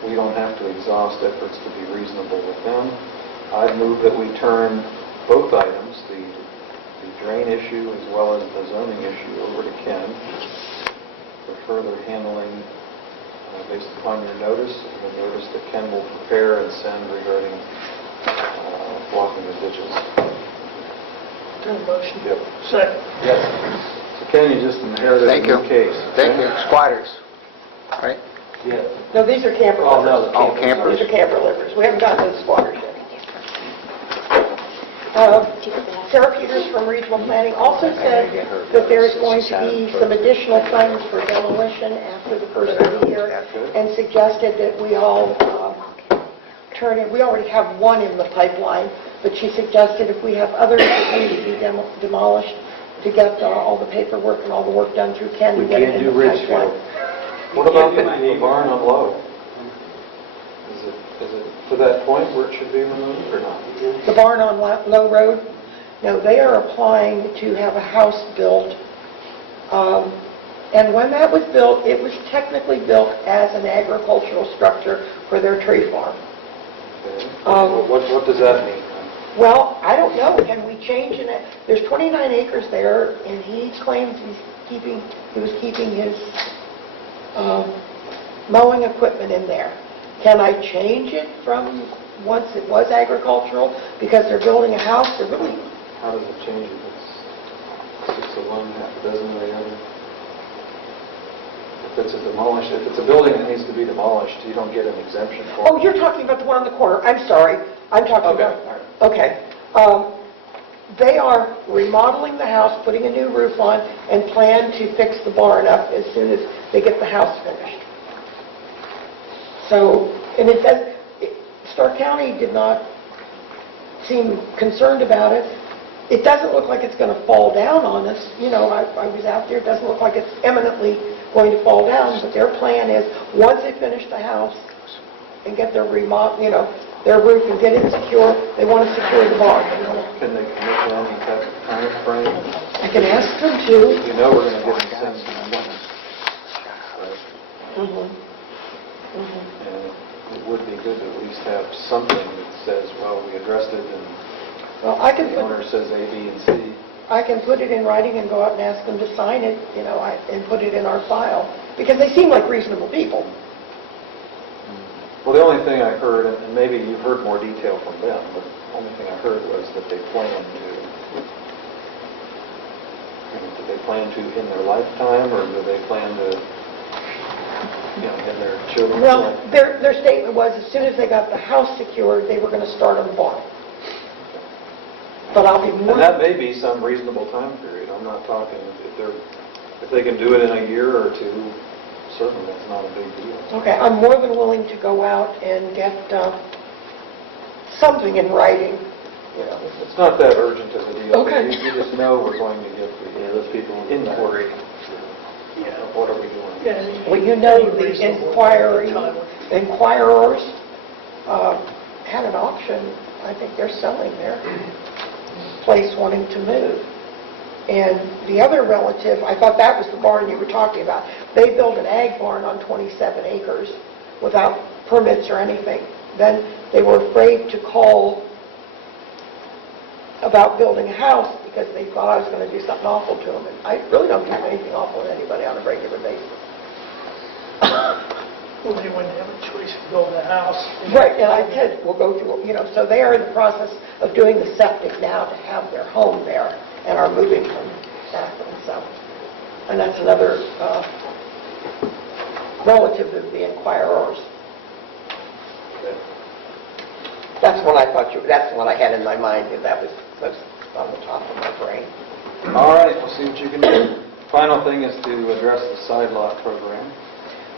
we don't have to exhaust efforts to be reasonable with them. I'd move that we turn both items, the drain issue as well as the zoning issue, over to Ken for further handling based upon your notice, and the notice that Ken will prepare and send regarding blocking the ditches. Motion. Yep. Second. Yes. So Ken, you just inherited a new case. Thank you. Squatters, right? Yeah. No, these are camper Oh, livers. no, Oh, campers. These are camper livers. We haven't gotten to the squatters yet. Sarah Peters from Regional Planning also said that there is going to be some additional funds for demolition after the first of the year, and suggested that we all turn in. We already have one in the pipeline, but she suggested if we have others that need to be demolished, to get all the paperwork and all the work done through Ken to We get it can't in do the pipeline. Ridgefield. What about the barn on Low? Is it to that point where it should be removed or not? The barn on Low Road, no, they are applying to have a house built. And when that was built, it was technically built as an agricultural structure for their tree farm. Okay. What does that mean? Well, I don't know. Can we change it? There's 29 acres there, and he claims he was keeping his mowing equipment in there. Can I change it from once it was agricultural? Because they're building a house, they're really... How does it change if it's 6 of one, half a dozen of the other? If it's a building that needs to be demolished, you don't get an exemption for it. Oh, you're talking about the one on the corner. I'm sorry. I'm talking Okay, about... all right. Okay. They are remodeling the house, putting a new roof on, and plan to fix the barn up as soon as they get the house finished. So, and it does... Stark County did not seem concerned about it. It doesn't look like it's going to fall down on us. I was out there. It doesn't look like it's imminently going to fall down, but their plan is, once they finish the house and get their their roof and get it secure, they want to secure the barn. Can they commit to any type of time frame? I can ask them to. You know we're going to get them sent some money. And it would be good to at least have something that says, well, we addressed it, and Well, I can the owner says A, B, and C. I can put it in writing and go out and ask them to sign it, and put it in our file, because they seem like reasonable people. Well, the only thing I heard, and maybe you've heard more detail from them, but the only thing I heard was that they plan to, in their lifetime, or do they plan to and their children. Well, their statement was, as soon as they got the house secured, they were going to start on the barn. But I'll be more... And that may be some reasonable time period. I'm not talking, if they can do it in a year or two, certainly that's not a big deal. Okay, I'm more than willing to go out and get something in writing, you know. It's not that urgent of a deal. Okay. You just know we're going to get Those people in the inquiry. What are we doing? Yeah, Well, you know, the reasonable inquirers had an auction. I think they're selling their place, wanting to move. And the other relative, I thought that was the barn you were talking about. They built an ag barn on 27 acres without permits or anything. Then they were afraid to call about building a house because they thought I was going to do something awful to them. And I really don't do anything awful to anybody on a regular basis. Well, they wouldn't have a choice of building a house. Right, and I said, we'll go through, you know, so they are in the process of doing the septic now to have their home there and are moving from Akron, so. And that's another relative of the inquirers. That's what I thought that's what I had in my mind, and that was on the top of my brain. All right, we'll see what you can do. Final thing is to address the side lot program.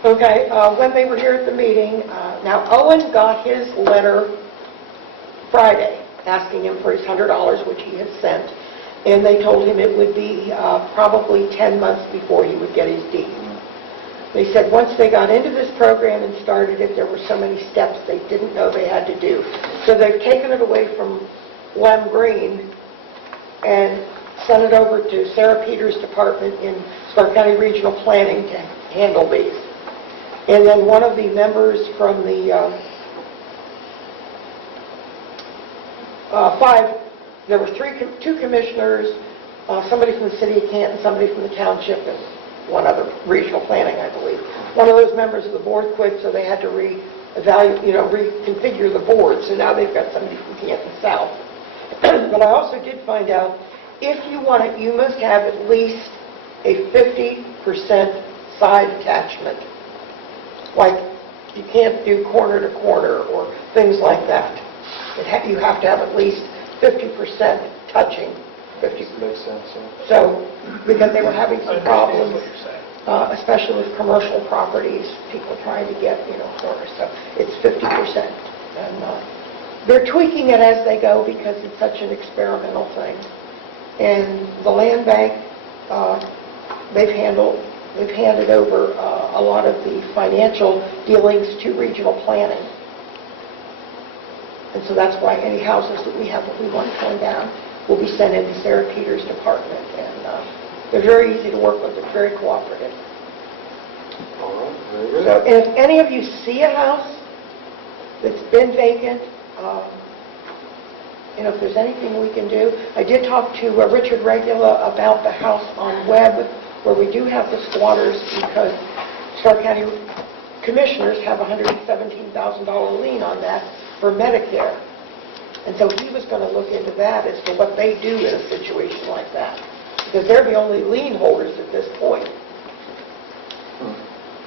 Okay, when they were here at the meeting, now Owen got his letter Friday, asking him for his $100, which he had sent, and they told him it would be probably 10 months before he would get his deed. They said once they got into this program and started it, there were so many steps they didn't know they had to do. So they've taken it away from Lem Green and sent it over to Sarah Peters' department in Stark County Regional Planning to handle these. And then one of the members from the there were two commissioners, somebody from the city of Canton, somebody from the township, and one other regional planning, I believe. One of those members of the board quit, so they had to reconfigure the board. So now they've got somebody from Canton South. But I also did find out, if you want it, you must have at least a 50% side attachment. Like, you can't do corner to corner or things like that. You have to have at least 50% touching. 50. Makes sense, So, because they were having some problems, especially with commercial properties, people trying to get, corners. So it's 50%. And they're tweaking it as they go because it's such an experimental thing. And the land bank, they've handed over a lot of the financial dealings to regional planning. And so that's why any houses that we have that we want torn down will be sent into Sarah Peters' department. And they're very easy to work with. They're very cooperative. All right, very good. So, and if any of you see a house that's been vacant, if there's anything we can do. I did talk to Richard Regula about the house on Webb, where we do have the squatters, because Stark County commissioners have a $117,000 lien on that for Medicare. And so he was going to look into that as to what they do in a situation like that, because they're the only lien holders at this point.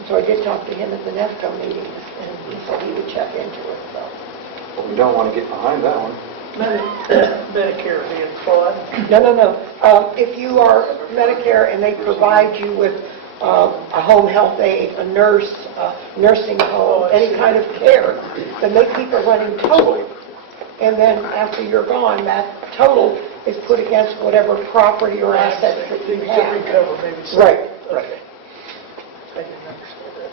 So I did talk to him at the NEFCO meeting, and he said he would check into it. So. Well, we don't want to get behind that one. Medicare being fraud. No. If you are Medicare and they provide you with a home health aide, a nurse, nursing home, any kind of care, then they keep a running total. And then after you're gone, that total is put against whatever property or assets that you have. Recover maybe some. Right. Okay.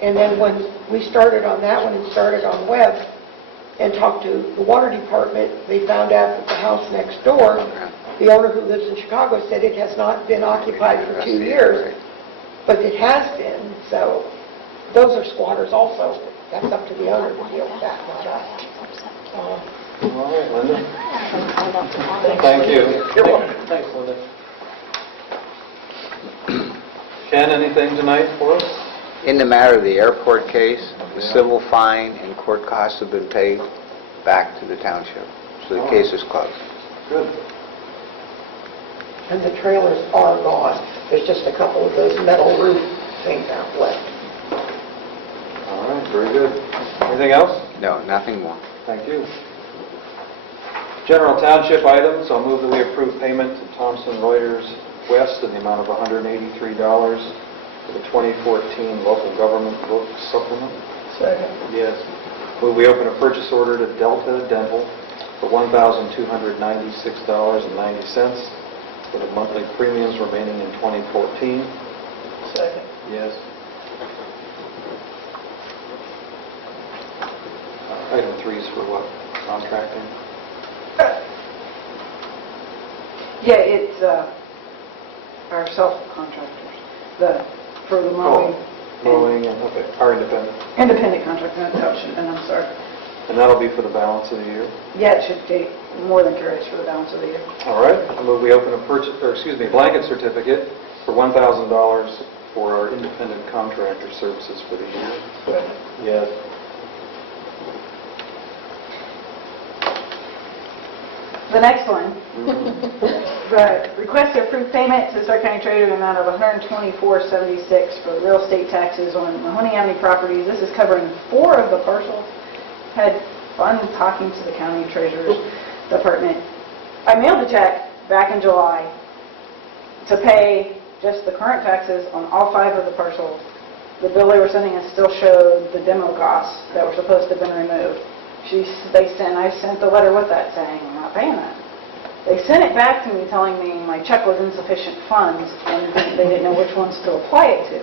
And then when we started on that one and started on Webb and talked to the water department, they found out that the house next door, the owner who lives in Chicago, said it has not been occupied for 2 years, but it has been. So those are squatters also. That's up to the owner to deal with that, not us. All right, Linda. Thank you. You're welcome. Thanks, Linda. Ken, anything tonight for us? In the matter of the airport case, the civil fine and court costs have been paid back to the township. So the case is closed. Good. And the trailers are gone. There's just a couple of those metal roof things out left. Very good. Anything else? No, nothing more. Thank you. General Township items, I'll move that we approve payment to Thomson Reuters West in the amount of $183 for the 2014 local government book supplement. Second. Yes. Move we open a purchase order to Delta Dental for $1,296.90 for the monthly premiums remaining in 2014. Second. Yes. Item 3 is for what? Contracting? Yeah, it's our self-contractors, for the mowing. Mowing and, okay, our independent. Independent contractor, not township, and I'm sorry. And that'll be for the balance of the year? Yeah, it should take more than curious for the balance of the year. All right. I move we open a blanket certificate for $1,000 for our independent contractor services for the year. Yes. The next one, the request to approve payment to the Stark County Treasurer in the amount of $124.76 for real estate taxes on Mahoney County properties. This is covering 4 of the parcels. Had fun talking to the county treasurer's department. I mailed a check back in July to pay just the current taxes on all 5 of the parcels. The bill they were sending us still showed the demo costs that were supposed to have been removed. I sent the letter with that saying, I'm not paying that. They sent it back to me telling me my check was insufficient funds and they didn't know which ones to apply it to.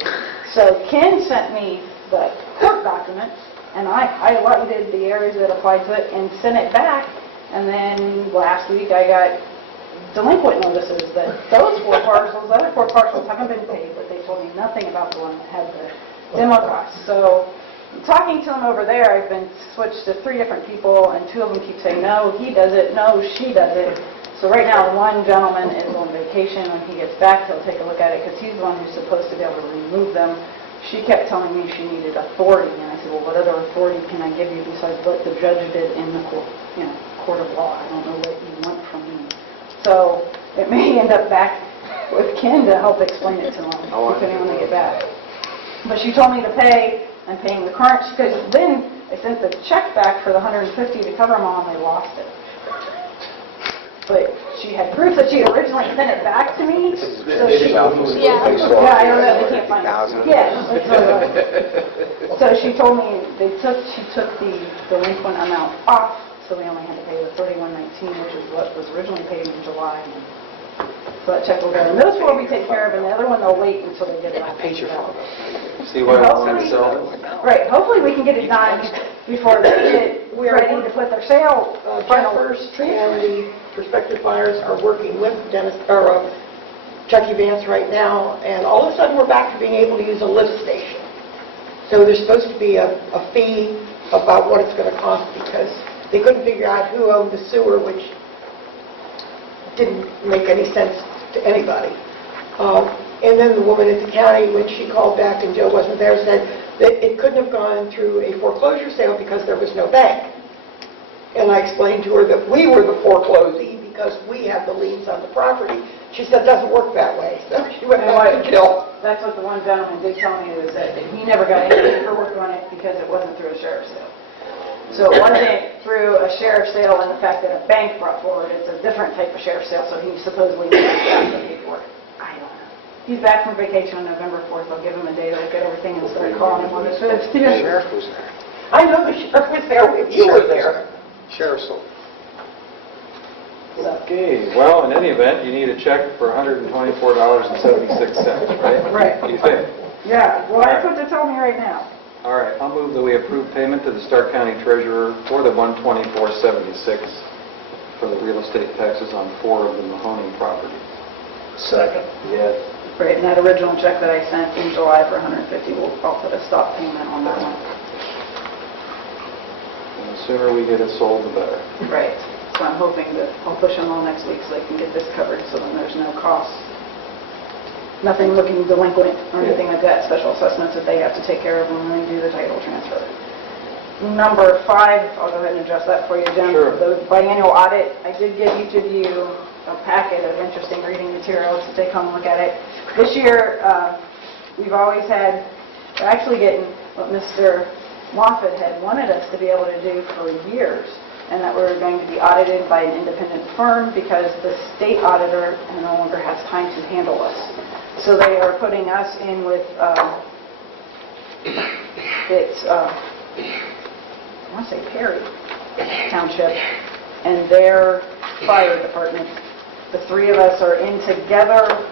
So Ken sent me the court documents and I highlighted the areas that applied to it and sent it back. And then last week I got delinquent notices that those 4 parcels, the other 4 parcels haven't been paid, but they told me nothing about the one that had the demo costs. So talking to them over there, I've been switched to 3 different people, and 2 of them keep saying, no, he does it, no, she does it. So right now, one gentleman is on vacation. When he gets back, he'll take a look at it, because he's the one who's supposed to be able to remove them. She kept telling me she needed authority, and I said, well, what other authority can I give you besides what the judge did in the court of law? I don't know what you want from me. So it may end up back with Ken to help explain it to them, depending when they get back. But she told me to pay. I'm paying the current, because then they sent the check back for the $150 to cover them all, and they lost it. But she had proof that she had originally sent it back to me. So she, I don't know, they can't find it. Yeah. So she told me she took the delinquent amount off, so we only had to pay the $31.19, which is what was originally paid in July. So that check will go. And those 4 we take care of, and the other one they'll wait until they get it all paid for. See why I wanted to sell it? Right, hopefully we can get it done before they get ready to put their sale. Jeffers and the prospective buyers are working with Chucky Vance right now, and all of a sudden we're back to being able to use a lift station. So there's supposed to be a fee about what it's going to cost, because they couldn't figure out who owned the sewer, which didn't make any sense to anybody. And then the woman at the county, when she called back and Joe wasn't there, said that it couldn't have gone through a foreclosure sale because there was no bank. And I explained to her that we were the foreclosee because we had the liens on the property. She said, it doesn't work that way. So she went back to Jill. That's what the one gentleman did tell me, was that he never got any paperwork on it because it wasn't through a sheriff's sale. So it wasn't through a sheriff's sale and the fact that a bank brought forward. It's a different type of sheriff's sale, so he supposedly never got the paperwork. I don't know. He's back from vacation on November 4th. I'll give him a day to look at everything and start calling him on the 5th. The sheriff was there. I know the sheriff was there when you were there. Sheriff's sold. Okay, well, in any event, you need a check for $124.76, right? Right. What do you think? Yeah, well, that's what they're telling me right now. All right, I'll move that we approve payment to the Stark County Treasurer for the $124.76 for the real estate taxes on 4 of the Mahoney properties. Second. Yes. Right, and that original check that I sent in July for $150, I'll put a stop payment on that one. And the sooner we get it sold, the better. Right. So I'm hoping that I'll push them all next week so they can get this covered, so then there's no cost. Nothing looking delinquent or anything like that, special assessments that they have to take care of when they do the title transfer. Number 5, I'll go ahead and address that for you, Jim. Sure. The biannual audit, I did give each of you a packet of interesting reading materials to take home and look at it. This year, we've always had, we're actually getting what Mr. Moffett had wanted us to be able to do for years, and that we were going to be audited by an independent firm because the state auditor no longer has time to handle us. So they are putting us in with, I want to say Perry Township, and their fire department. The three of us are in together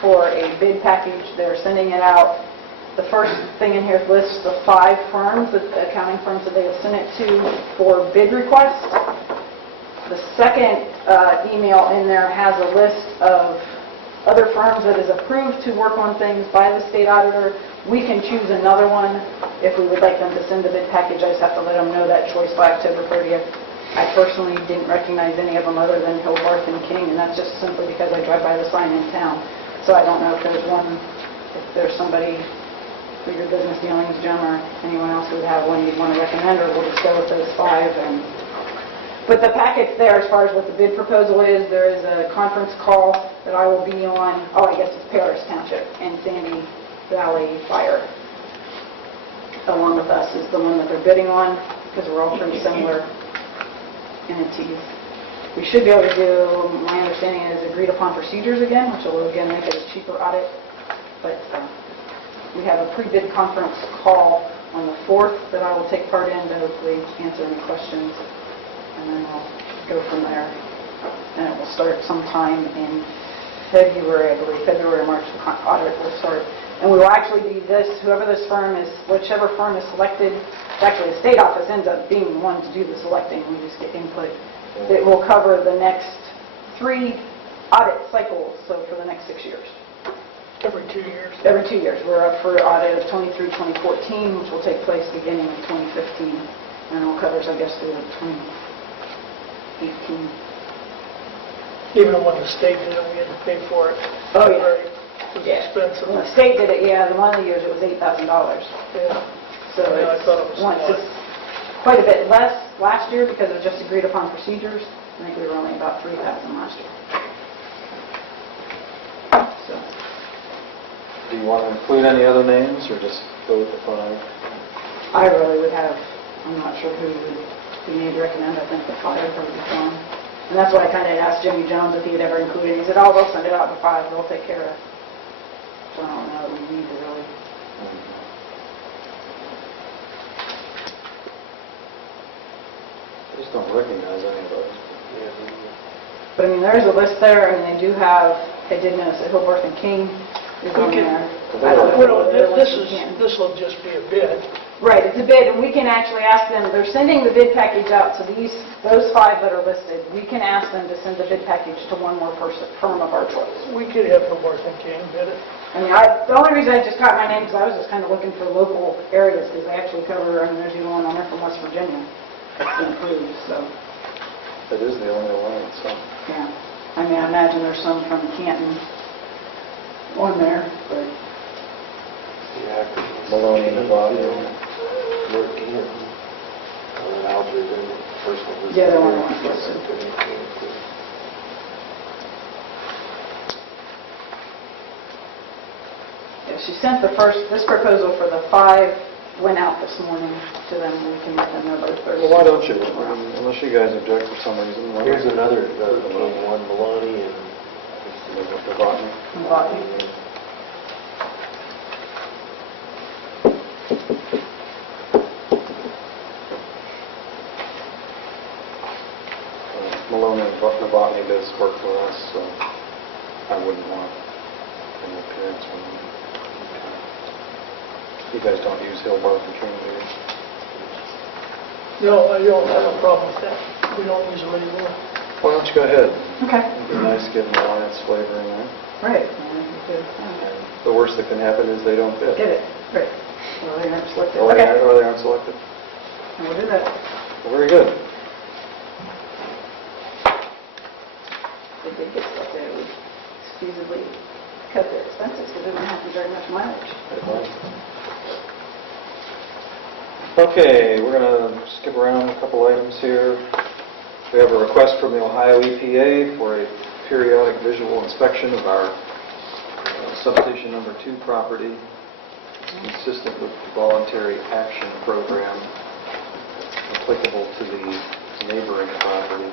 for a bid package. They're sending it out. The first thing in here lists the 5 firms, the accounting firms that they have sent it to for bid requests. The second email in there has a list of other firms that is approved to work on things by the state auditor. We can choose another one if we would like them to send the bid package. I just have to let them know that choice by October 30th. I personally didn't recognize any of them other than Hillbarth and King, and that's just simply because I drive by the sign in town. So I don't know if there's somebody for your business dealings, Jim, or anyone else who would have one you'd want to recommend, or we'll just go with those 5. But the packet there, as far as what the bid proposal is, there is a conference call that I will be on, I guess it's Paris Township and Sandy Valley Fire. Along with us is the one that they're bidding on, because we're all pretty similar entities. We should be able to do, my understanding is, agreed upon procedures again, which will again make it a cheaper audit. But we have a pre-bid conference call on the 4th that I will take part in to hopefully answer any questions. And then I'll go from there. And it will start sometime in February, I believe. February or March, the audit will start. And we will actually be whoever this firm is, whichever firm is selected, actually the state office ends up being the one to do the selecting. We just get input. It will cover the next 3 audit cycles, so for the next 6 years. Every 2 years? Every 2 years. We're up for audit of 2014, which will take place beginning in 2015. And it will cover, I guess, through 2018. Even when the state did it, we had to pay for it. Oh, yeah. Right. It was expensive. When the state did it, the one of the years it was $8,000. Yeah. So Yeah, I thought it was it's quite a bit less last year because of just agreed upon procedures. I think we were only about $3,000 last year. So. Do you want to include any other names, or just go with the 5? I really would have, I'm not sure who we need to recommend. I think the 5 would be fine. And that's why I kind of asked Jimmy Jones if he had ever included it. He said, they'll send it out to 5. They'll take care of it. So I don't know. We need to really. I just don't recognize any of those. But I mean, there is a list there. I mean, they do have, I did notice that Hillbarth and King is on there. I don't know. This will just be a bid. Right, it's a bid, and we can actually ask them, they're sending the bid package out, so those 5 that are listed, we can ask them to send the bid package to one more firm of our choice. We could have Hillbarth and King bid it. I mean, the only reason I just got my name, because I was just kind of looking for local areas, because they actually cover, there's even one on there from West Virginia that's been approved, so. That is the only one, so. Yeah, I mean, I imagine there's some from Canton on there, but. Maloney and Nevada. Yeah, they're one listed. Yeah, she sent this proposal for the 5 went out this morning to them. We can let them know by the 30th. Well, why don't you? Unless you guys object for some reason. Here's another one, Maloney and Botany. Maloney and Novotny does work for us, so I wouldn't want any appearance on them. You guys don't use Hillbarth and King, do you? No, I don't have a problem with that. We don't use them anymore. Why don't you go ahead? Okay. It'd be nice getting the Alliance flavor in there. Right. And the worst that can happen is they don't fit. Get it. Right. Well, they aren't selected. Or Okay. they aren't selected. We'll do that. Well, very good. If they get selected, it would feasibly cut their expenses because they don't have to do very much mileage. Okay, we're going to skip around a couple items here. We have a request from the Ohio EPA for a periodic visual inspection of our substation number 2 property. consistent with the voluntary action program applicable to the neighboring property.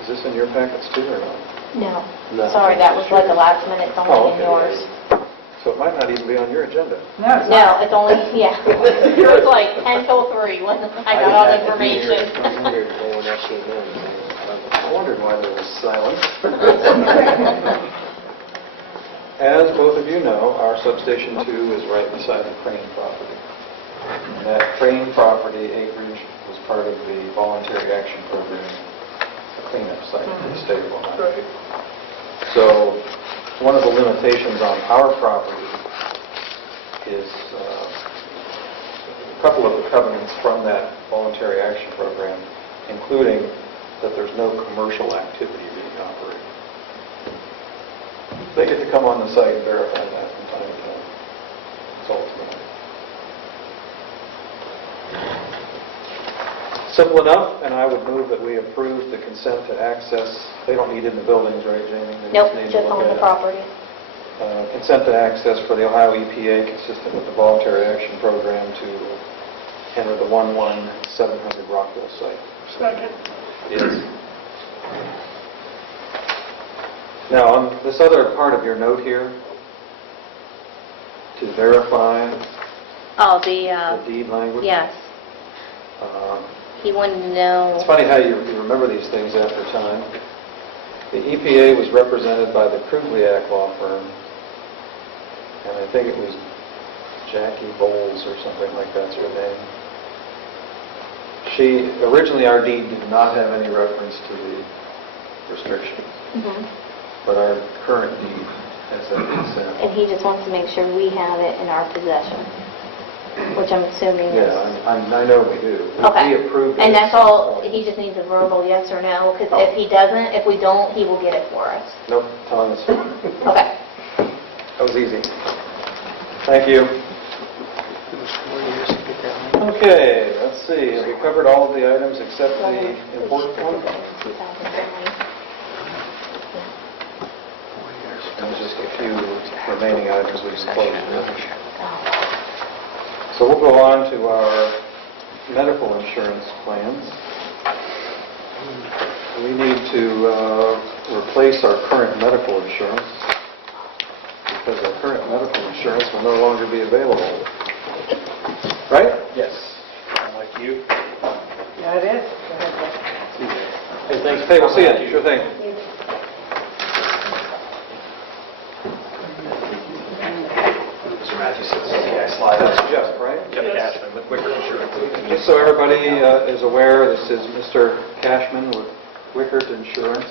Is this in your packets too, or not? No, sorry, that was like a last minute, it's only in yours. So it might not even be on your agenda. No, it's only, yeah. It was like 10 till 3 when I got all the information. I wondered why there was silence. As both of you know, our substation 2 is right beside the Crane property. And that Crane property acreage was part of the voluntary action program, the cleanup site for the state of Ohio. So one of the limitations on our property is a couple of the covenants from that voluntary action program, including that there's no commercial activity being operated. They get to come on the site and verify that from time to time. It's ultimately simple enough, and I would move that we approve the consent to access. They don't need it in the buildings, right, Jamie? They Nope, need to just look on at the it. property. Consent to access for the Ohio EPA, consistent with the voluntary action program, to enter the 11700 Rockville site. Second. Yes. Now, on this other part of your note here, to verify Oh, the deed language. yes, um, he wanted to know, It's funny how you remember these things after time. The EPA was represented by the Krugliak law firm, and I think it was Jackie Bowles or something like that's her name. Originally our deed did not have any reference to the restrictions, but our current deed has that consent. and he just wants to make sure we have it in our possession, which I'm assuming is... Yeah, I know we do. Okay. We approved it. And that's all, he just needs a verbal yes or no, because if he doesn't, if we don't, he will get it for us. Nope, Tom is fine. Okay. That was easy. Thank you. Okay, let's see. Have we covered all of the items except the important one? There's just a few remaining items we just closed with. So we'll go on to our medical insurance plans. We need to replace our current medical insurance because our current medical insurance will no longer be available. Right? Yes. Like you. Yeah, it is. Hey, thanks. Hey, we'll see you. Sure thing. Mr. Matthews says, yeah, slide That's up. Jeff, right? Jeff Cashman with Wicker Insurance. Just so everybody is aware, this is Mr. Cashman with Wickert Insurance.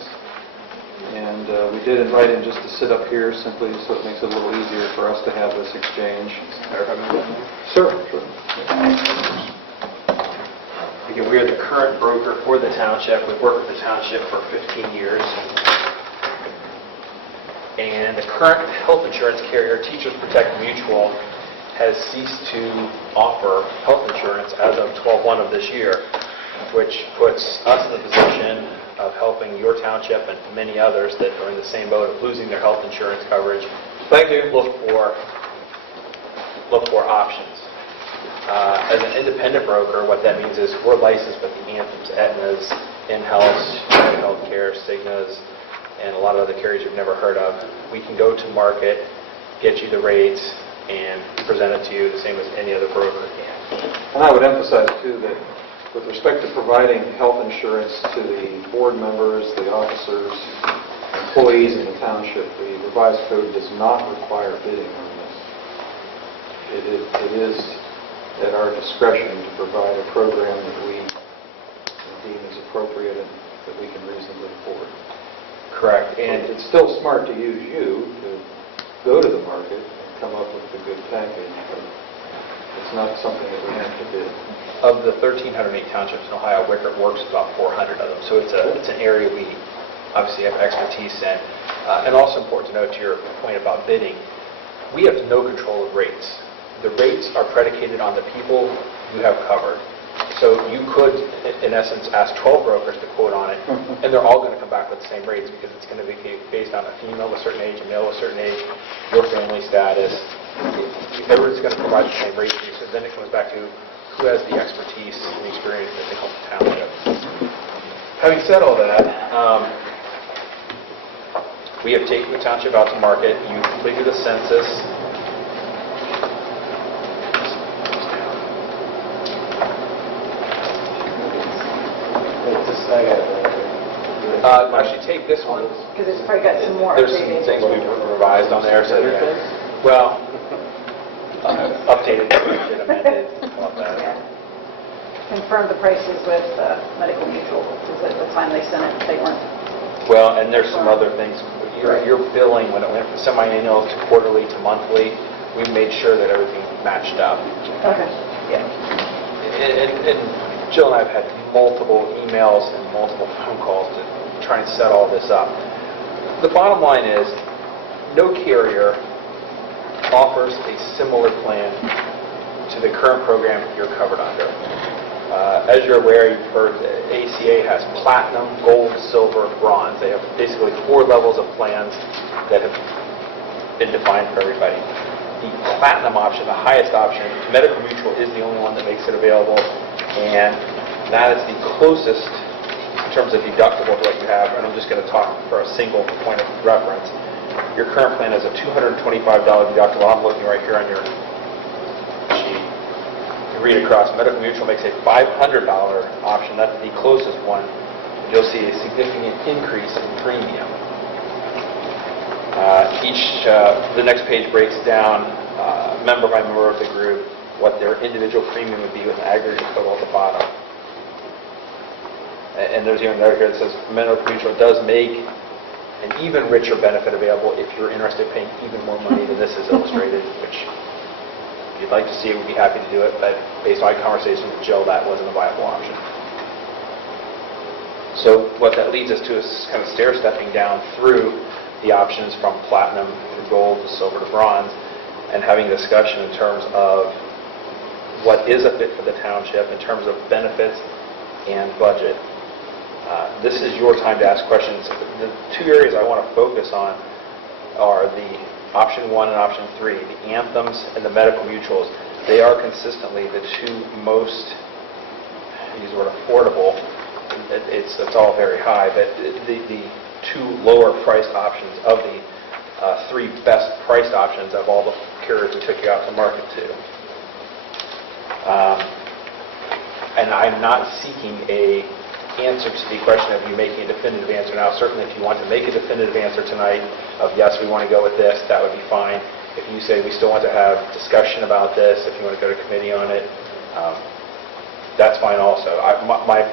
And we did invite him just to sit up here simply so it makes it a little easier for us to have this exchange. Sure. Again, we are the current broker for the township. We've worked with the township for 15 years. And the current health insurance carrier, Teachers Protect Mutual, has ceased to offer health insurance as of 12/1 of this year, which puts us in the position of helping your township and many others that are in the same boat of losing their health insurance coverage. Thank you. Look for options. As an independent broker, what that means is we're licensed with the Anthems, Aetnas, in-house, Healthcare, Cignas, and a lot of other carriers you've never heard of. We can go to market, get you the rates, and present it to you the same as any other broker can. And I would emphasize, too, that with respect to providing health insurance to the board members, the officers, employees in the township, the revised code does not require bidding on this. It is at our discretion to provide a program that we deem as appropriate and that we can reasonably afford. Correct. And it's still smart to use you to go to the market and come up with a good package, but it's not something that we have to bid. Of the 1,308 townships in Ohio, Wickert works with about 400 of them. So it's an area we obviously have expertise in. And also important to note to your point about bidding, we have no control of rates. The rates are predicated on the people you have covered. So you could, in essence, ask 12 brokers to quote on it, And they're all going to come back with the same rates because it's going to be based on a female of a certain age, a male of a certain age, your family status. Everyone's going to provide the same rates. So then it comes back to who has the expertise and the experience that they help the township. Having said all that, we have taken the township out to market. You completed the census. Actually, take this one. Because it's probably got some more There's some updated. things we've revised on there, so, well, updated, amended, all that. Yeah. Confirmed the prices with Medical Mutual, because at the time they sent it, they weren't. Well, and there's some other things. Your billing, when it went from semi-annual to quarterly to monthly, we made sure that everything matched up. Okay, yeah. And Jill and I have had multiple emails and multiple phone calls to try and set all this up. The bottom line is, no carrier offers a similar plan to the current program you're covered under. As you're aware, you've heard ACA has platinum, gold, silver, bronze. They have basically 4 levels of plans that have been defined for everybody. The platinum option, the highest option, Medical Mutual is the only one that makes it available, and that is the closest in terms of deductible to what you have. And I'm just going to talk for a single point of reference. Your current plan has a $225 deductible. I'm looking right here on your sheet. You read across. Medical Mutual makes a $500 option. That's the closest one. You'll see a significant increase in premium. The next page breaks down member by member of the group what their individual premium would be with an aggregate total at the bottom. And there's even there here that says Medical Mutual does make an even richer benefit available if you're interested in paying even more money than this is illustrated, which if you'd like to see it, we'd be happy to do it, but based on my conversation with Jill, that wasn't a viable option. So what that leads us to is kind of stair-stepping down through the options from platinum to gold to silver to bronze, and having a discussion in terms of what is a fit for the township in terms of benefits and budget. This is your time to ask questions. The 2 areas I want to focus on are the option 1 and option 3, the Anthems and the Medical Mutuals. They are consistently the 2 most, I use the word affordable, it's all very high, but the 2 lower priced options of the 3 best priced options of all the carriers we took you out to market to. And I'm not seeking a answer to the question of you making a definitive answer now. Certainly if you want to make a definitive answer tonight of yes, we want to go with this, that would be fine. If you say we still want to have discussion about this, if you want to go to committee on it, that's fine also. My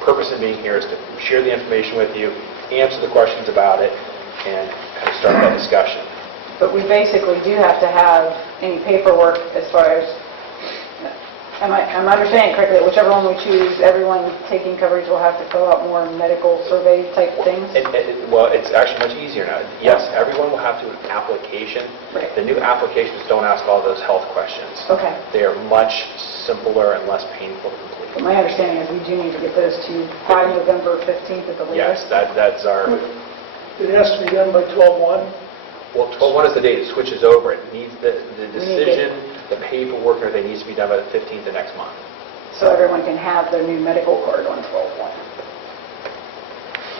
purpose in being here is to share the information with you, answer the questions about it, and kind of start that discussion. But we basically do have to have any paperwork as far as, am I understanding correctly, that whichever one we choose, everyone taking coverage will have to fill out more medical survey type things? Well, it's actually much easier now. Yes, everyone will have to do an application. Right. The new applications don't ask all those health questions. Okay. They are much simpler and less painful to complete. But my understanding is we do need to get those to by November 15th at the Yes, latest. that's our... It has to be done by 12/1. Well, 12/1 is the date it switches over. It needs the decision, the paperwork, and everything needs to be done by the 15th of next month. So everyone can have their new medical card on 12/1.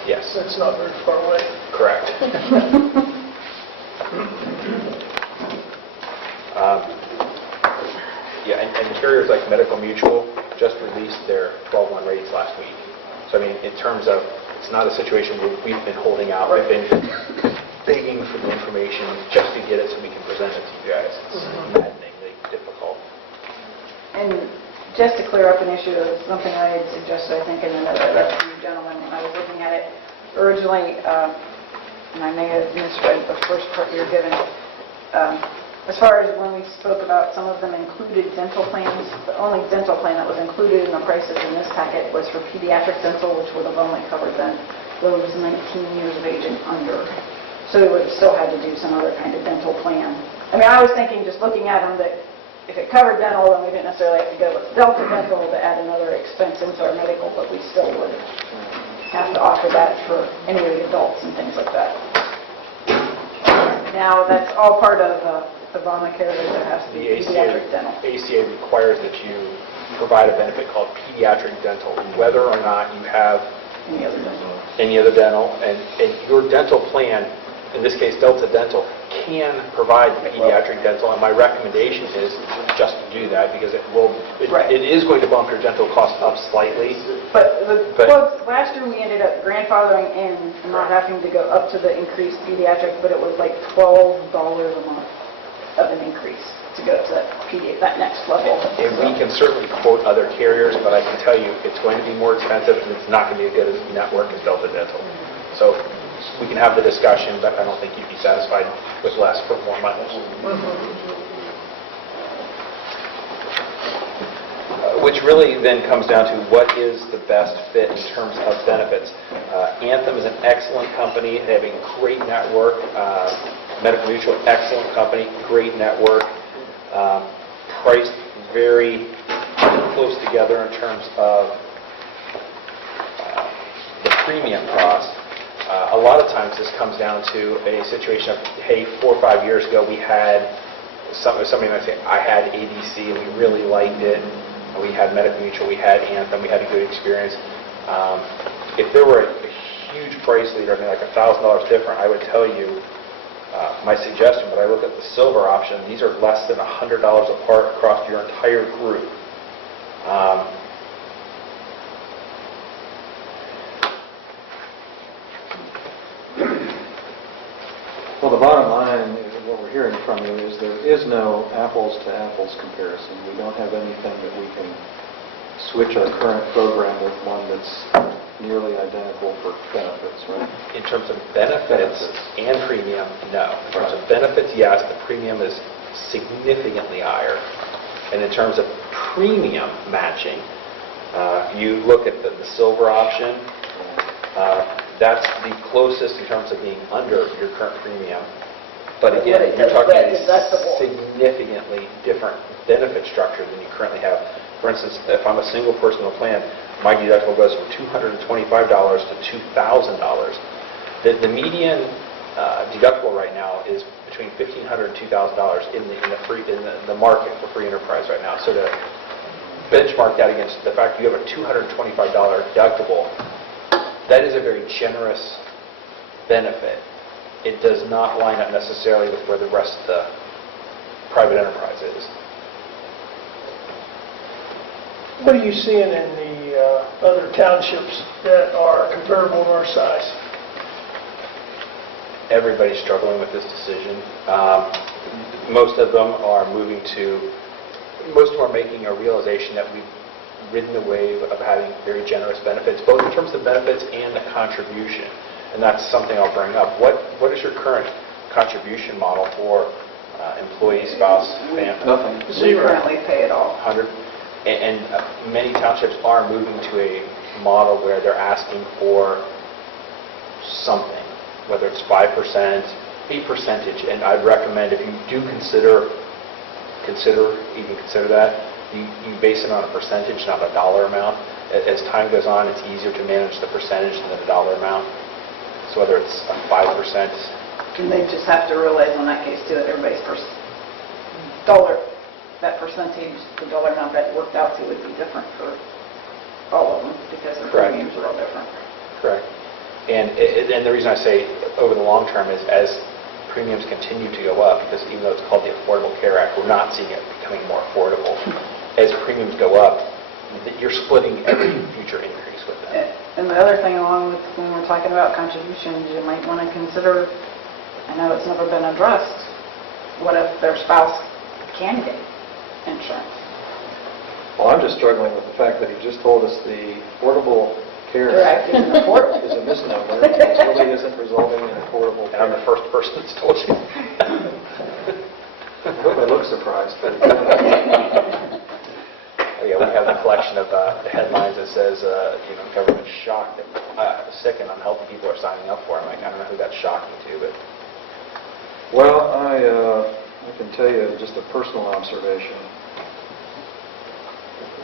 Yes, That's not very far away. correct. Yeah, and carriers like Medical Mutual just released their 12/1 rates last week. So, I mean, in terms of, it's not a situation where we've been holding out. We've been begging for the information just to get it so we can present it to you guys. It's maddeningly difficult. And just to clear up an issue, something I had suggested, I think, in another letter to you gentlemen when I was looking at it originally, and I may have misread the first part you were given. As far as when we spoke about some of them included dental plans, the only dental plan that was included in the prices in this packet was for pediatric dental, which would have only covered them those 19 years of age and under. So we would have still had to do some other kind of dental plan. I mean, I was thinking, just looking at them, that if it covered dental, then we didn't necessarily have to go with Delta Dental to add another expense into our medical, but we still would. have to offer that for any of the adults and things like that. Now, that's all part of Obamacare, there has to be The pediatric dental. ACA requires that you provide a benefit called pediatric dental, whether or not you have Any other dental. any other dental, and your dental plan, in this case Delta Dental, can provide the pediatric dental, and my recommendation is just to do that, because Right. it is going to bump your dental costs up slightly. But the But- quotes, last year we ended up grandfathering in and not having to go up to the increased pediatric, but it was like $12 a month of an increase to go to that next level. And we can certainly quote other carriers, but I can tell you, it's going to be more expensive, and it's not going to be as good a network as Delta Dental. So we can have the discussion, but I don't think you'd be satisfied with less for more money. Which really then comes down to what is the best fit in terms of benefits. Anthem is an excellent company. They have a great network. Medical Mutual, excellent company, great network. Priced very close together in terms of the premium cost. A lot of times this comes down to a situation of, hey, 4 or 5 years ago we had, somebody might say, I had ABC and we really liked it. We had Medical Mutual, we had Anthem, we had a good experience. If there were a huge price leader, I mean like $1,000 different, I would tell you, my suggestion, when I look at the silver option, these are less than $100 apart across your entire group. Well, the bottom line, what we're hearing from you is there is no apples-to-apples comparison. We don't have anything that we can switch our current program with one that's nearly identical for benefits, right? In terms of benefits and premium, no. In terms of benefits, yes, the premium is significantly higher. And in terms of premium matching, you look at the silver option, that's the closest in terms of being under your current premium. But again, you're talking a significantly different benefit structure than you currently have. For instance, if I'm a single personal plan, my deductible goes from $225 to $2,000. The median deductible right now is between $1,500 and $2,000 in the market for free enterprise right now. So to benchmark that against the fact you have a $225 deductible, that is a very generous benefit. It does not line up necessarily with where the rest of the private enterprise is. What are you seeing in the other townships that are comparable to our size? Everybody's struggling with this decision. Most of them are making a realization that we've ridden the wave of having very generous benefits, both in terms of benefits and the contribution. And that's something I'll bring up. What is your current contribution model for employee, spouse, family? Nothing. We currently pay it all. 100. And many townships are moving to a model where they're asking for something, whether it's 5%, a percentage. And I'd recommend if you do consider that, you base it on a percentage, not a dollar amount. As time goes on, it's easier to manage the percentage than the dollar amount. So whether it's a 5%. And they just have to realize in that case too, that everybody's dollar, that percentage, the dollar amount that worked out to would be different for all of them because their Correct. premiums are all different. Correct. And the reason I say over the long term is as premiums continue to go up, because even though it's called the Affordable Care Act, we're not seeing it becoming more affordable. As premiums go up, you're splitting every future increase with them. And the other thing along with when we're talking about contributions, you might want to consider, I know it's never been addressed, what if their spouse can get insurance? Well, I'm just struggling with the fact that he just told us the Affordable Care Correct, Act it's affordable. is a misnomer. It really isn't resulting in affordable And I'm the first person that's told you. I hope I look surprised, but Yeah, we have a collection of headlines that says, government shocked that sick and unhealthy people are signing up for it. I'm like, I don't know who that's shocking to, but... well, I can tell you just a personal observation.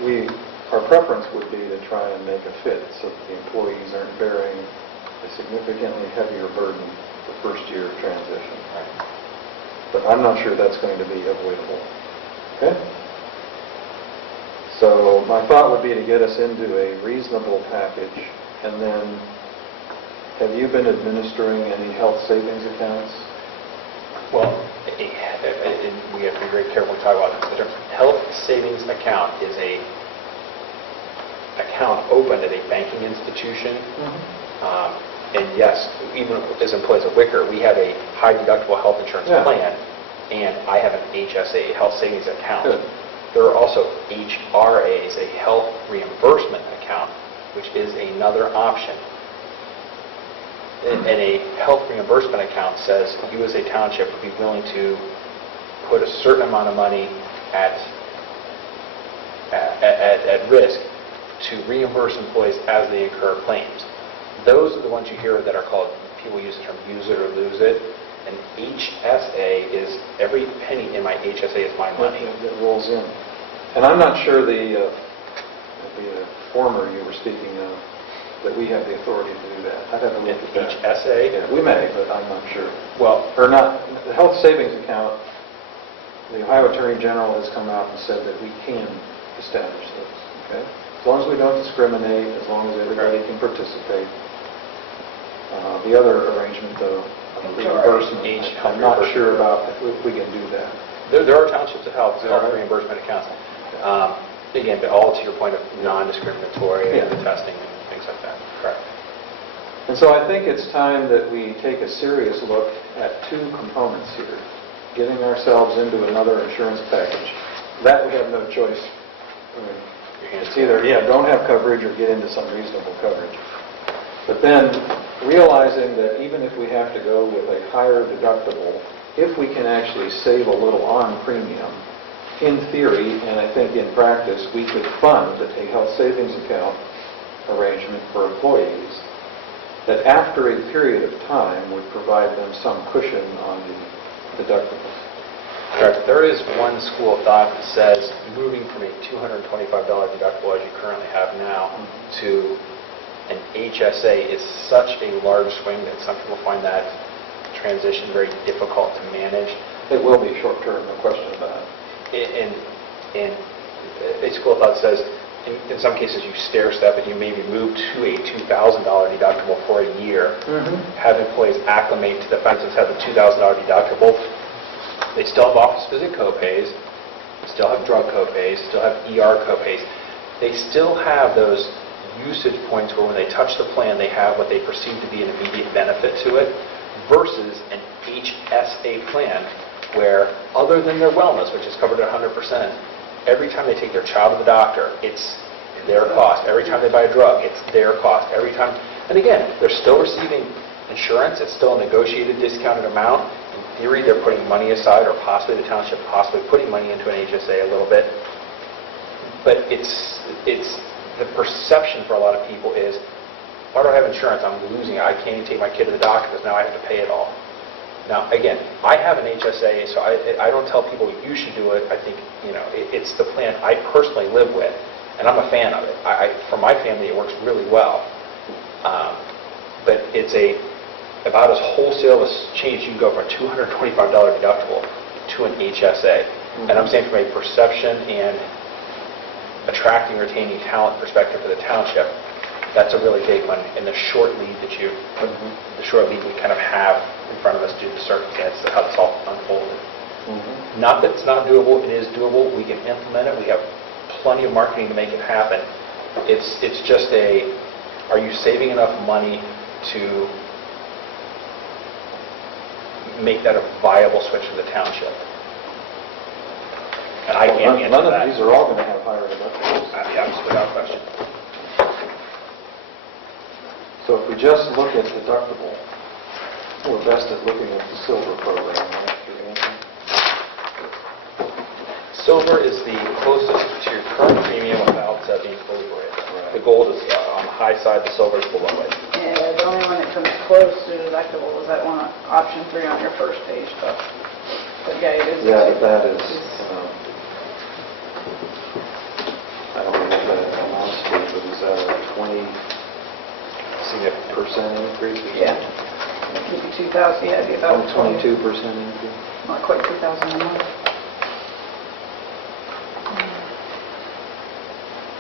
We our preference would be to try and make a fit so that the employees aren't bearing a significantly heavier burden the first year of transition. But I'm not sure that's going to be avoidable. Okay? So my thought would be to get us into a reasonable package, and then, have you been administering any health savings accounts? Well, we have to be very careful to talk about the term. Health savings account is a account opened at a banking institution. And yes, even as employees of Wicker, we have a high deductible health insurance plan, and I have an HSA, health savings account. Good. There are also HRAs, a health reimbursement account, which is another option. And a health reimbursement account says you as a township would be willing to put a certain amount of money at risk to reimburse employees as they incur claims. Those are the ones you hear that are called, people use the term use it or lose it. And HSA is every penny in my HSA is my money. That rolls in. And I'm not sure the former you were speaking of, that we have the authority to do that. I'd have to look at that. HSA? Yeah, we may, but I'm not sure. Well, Or not, the health savings account, the Ohio Attorney General has come out and said that we can establish those, okay? As long as we don't discriminate, as long as everybody can participate. The other arrangement, though, reimbursement, I'm not sure about if we can do that. there are townships that have health reimbursement accounts. Again, but all to your point of non-discriminatory and the testing and things like that. Correct. And so I think it's time that we take a serious look at two components here. Getting ourselves into another insurance package. That we have no choice. I mean, it's either, don't have coverage or get into some reasonable coverage. But then realizing that even if we have to go with a higher deductible, if we can actually save a little on premium, in theory, and I think in practice, we could fund a health savings account arrangement for employees that after a period of time would provide them some cushion on the deductible. Correct. There is one school of thought that says moving from a $225 deductible as you currently have now to an HSA is such a large swing that some people find that transition very difficult to manage. It will be short-term, no question about it. And a school of thought says in some cases you stair-step and you maybe move to a $2,000 deductible for a year, have employees acclimate to the fact that they have the $2,000 deductible. They still have office visit copays, still have drug copays, still have ER copays. They still have those usage points where when they touch the plan, they have what they perceive to be an immediate benefit to it, versus an HSA plan where, other than their wellness, which is covered at 100%, every time they take their child to the doctor, it's their cost. Every time they buy a drug, it's their cost. Every time, and again, they're still receiving insurance. It's still a negotiated discounted amount. In theory, they're putting money aside, or possibly the township possibly putting money into an HSA a little bit. But it's the perception for a lot of people is, why do I have insurance? I'm losing it. I can't even take my kid to the doctor because now I have to pay it all. Now, again, I have an HSA, so I don't tell people you should do it. I think, it's the plan I personally live with, and I'm a fan of it. For my family, it works really well. But it's about as wholesale as change. You can go from a $225 deductible to an HSA. And I'm saying from a perception and attracting, retaining talent perspective for the township, that's a really big one. And the short lead that the short lead we kind of have in front of us due to the circumstances of how this all unfolded. Not that it's not doable, it is doable. We can implement it. We have plenty of marketing to make it happen. It's just are you saving enough money to make that a viable switch for the township? And I can't answer None of that. these are all going to have higher deductibles. Yeah, without question. So if we just look at deductible, we're best at looking at the silver program, right? Your answer? Silver is the closest to your current premium without being fully rated. The gold is on the high side, the silver is below it. Yeah, the only one that comes close to deductible was that one, option 3 on your first page, so. But yeah, it is. Yeah, but that is, I don't know what that 20% increase? Yeah. Maybe 2,000, yeah, it'd be about 22% increase? not quite 2,000 a month.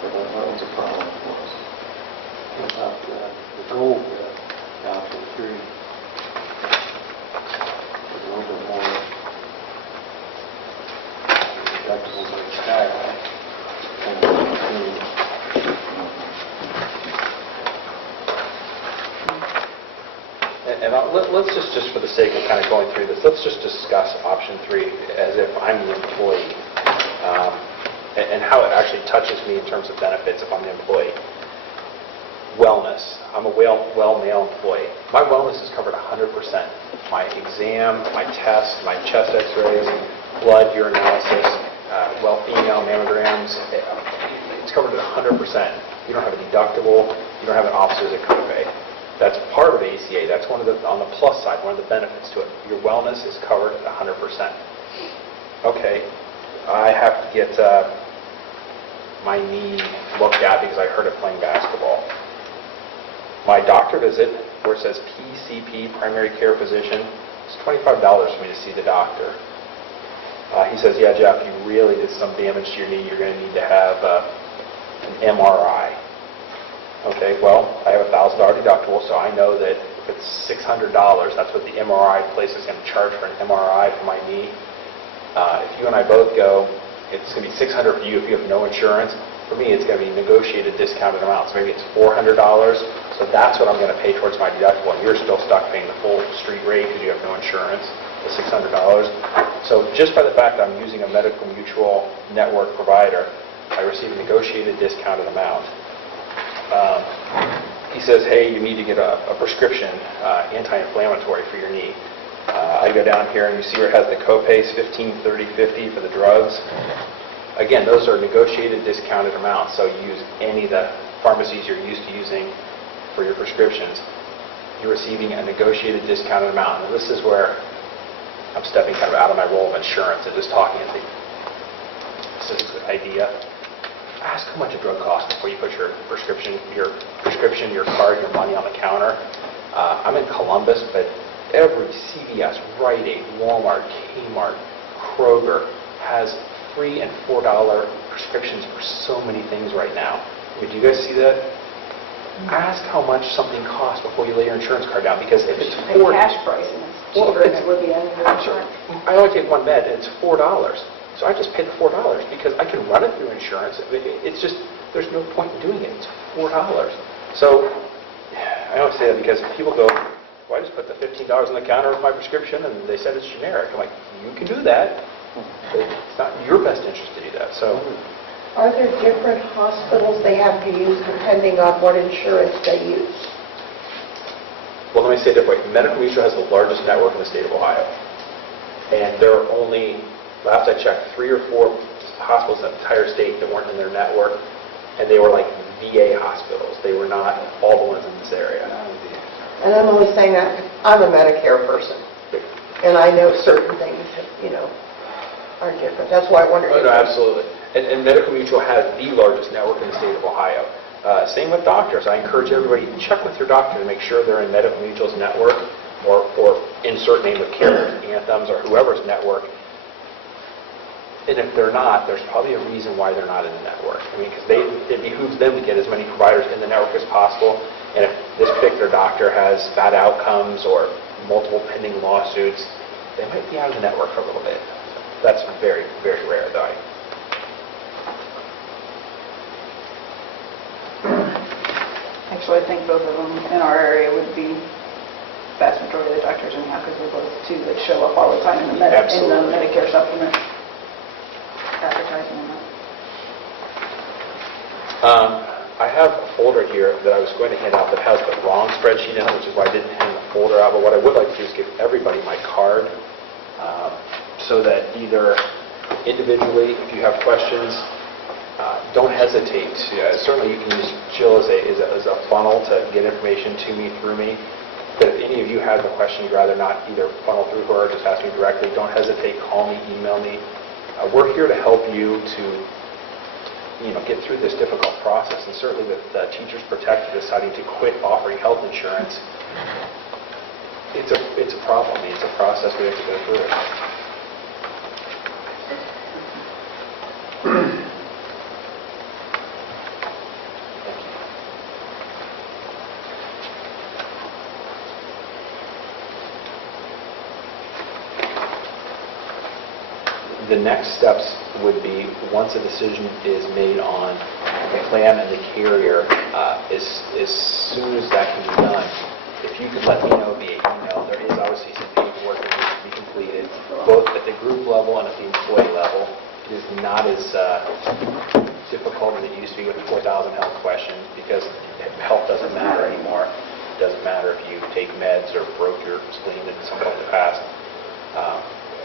That was a problem for us. About the gold option 3. A little bit more deductibles on the sky. And let's just for the sake of kind of going through this, let's just discuss option 3 as if I'm the employee, and how it actually touches me in terms of benefits if I'm the employee. Wellness. I'm a well male employee. My wellness is covered 100%. My exam, my tests, my chest x-rays, blood, urinalysis, female mammograms, it's covered at 100%. You don't have a deductible. You don't have an officer's copay. That's part of ACA. That's one of the, on the plus side, one of the benefits to it. Your wellness is covered at 100%. Okay, I have to get my knee looked at because I hurt it playing basketball. My doctor visit, where it says PCP, primary care physician, it's $25 for me to see the doctor. He says, yeah, Jeff, you really did some damage to your knee. You're going to need to have an MRI. Okay, well, I have a $1,000 deductible, so I know that if it's $600, that's what the MRI place is going to charge for an MRI for my knee. If you and I both go, it's going to be $600 for you if you have no insurance. For me, it's going to be negotiated discounted amounts. Maybe it's $400, so that's what I'm going to pay towards my deductible, and you're still stuck paying the full street rate because you have no insurance, the $600. So just by the fact that I'm using a medical mutual network provider, I receive a negotiated discounted amount. He says, hey, you need to get a prescription anti-inflammatory for your knee. I go down here and you see where it has the copays, 15, 30, 50 for the drugs. Again, those are negotiated discounted amounts, so you use any of the pharmacies you're used to using for your prescriptions. You're receiving a negotiated discounted amount. And this is where I'm stepping kind of out of my role of insurance and just talking at the specific idea. Ask how much a drug costs before you put your prescription, your card, your money on the counter. I'm in Columbus, but every CVS, Rite Aid, Walmart, Kmart, Kroger has $3 and $4 prescriptions for so many things right now. Did you guys see that? Ask how much something costs before you lay your insurance card down, because if it's A cash price, and it's cheaper than it would be under insurance. I only take one med, and it's $4. So I just pay the $4 because I can run it through insurance. It's just, there's no point in doing it. It's $4. So I always say that because people go, well, I just put the $15 on the counter of my prescription and they said it's generic. I'm like, you can do that. But it's not your best interest to do that. So, Are there different hospitals they have to use depending on what insurance they use? well, let me say it differently. Medical Mutual has the largest network in the state of Ohio. And there are only, last I checked, 3 or 4 hospitals in the entire state that weren't in their network. And they were like VA hospitals. They were not all the ones in this area. And I'm only saying that I'm a Medicare person, and I know certain things, are different. That's why I wondered. Oh, no, absolutely. And Medical Mutual has the largest network in the state of Ohio. Same with doctors. I encourage everybody to check with your doctor to make sure they're in Medical Mutual's network, or insert name of care, Anthem's, or whoever's network. And if they're not, there's probably a reason why they're not in the network. I mean, because it behooves them to get as many providers in the network as possible. And if this particular doctor has bad outcomes or multiple pending lawsuits, they might be out of the network for a little bit. That's very, very rare, though. Actually, I think both of them in our area would be vast majority of the doctors anyhow, because we're both two that show up all the time in the Medicare supplement advertising and that. I have a folder here that I was going to hand out that has the wrong spreadsheet in it, which is why I didn't hand the folder out. But what I would like to do is give everybody my card so that either individually, if you have questions, don't hesitate. Certainly you can use Jill as a funnel to get information to me through me. But if any of you have a question you'd rather not either funnel through her or just ask me directly, don't hesitate, call me, email me. We're here to help you to get through this difficult process. And certainly with Teachers Protect deciding to quit offering health insurance, it's a problem. It's a process we have to go through. The next steps would be, once a decision is made on the plan and the carrier, as soon as that can be done, if you could let me know via email, there is obviously some paperwork that needs to be completed, both at the group level and at the employee level. It is not as difficult as it used to be with the 4,000 health questions, because health doesn't matter anymore. It doesn't matter if you take meds or broke your spleen at some point in the past.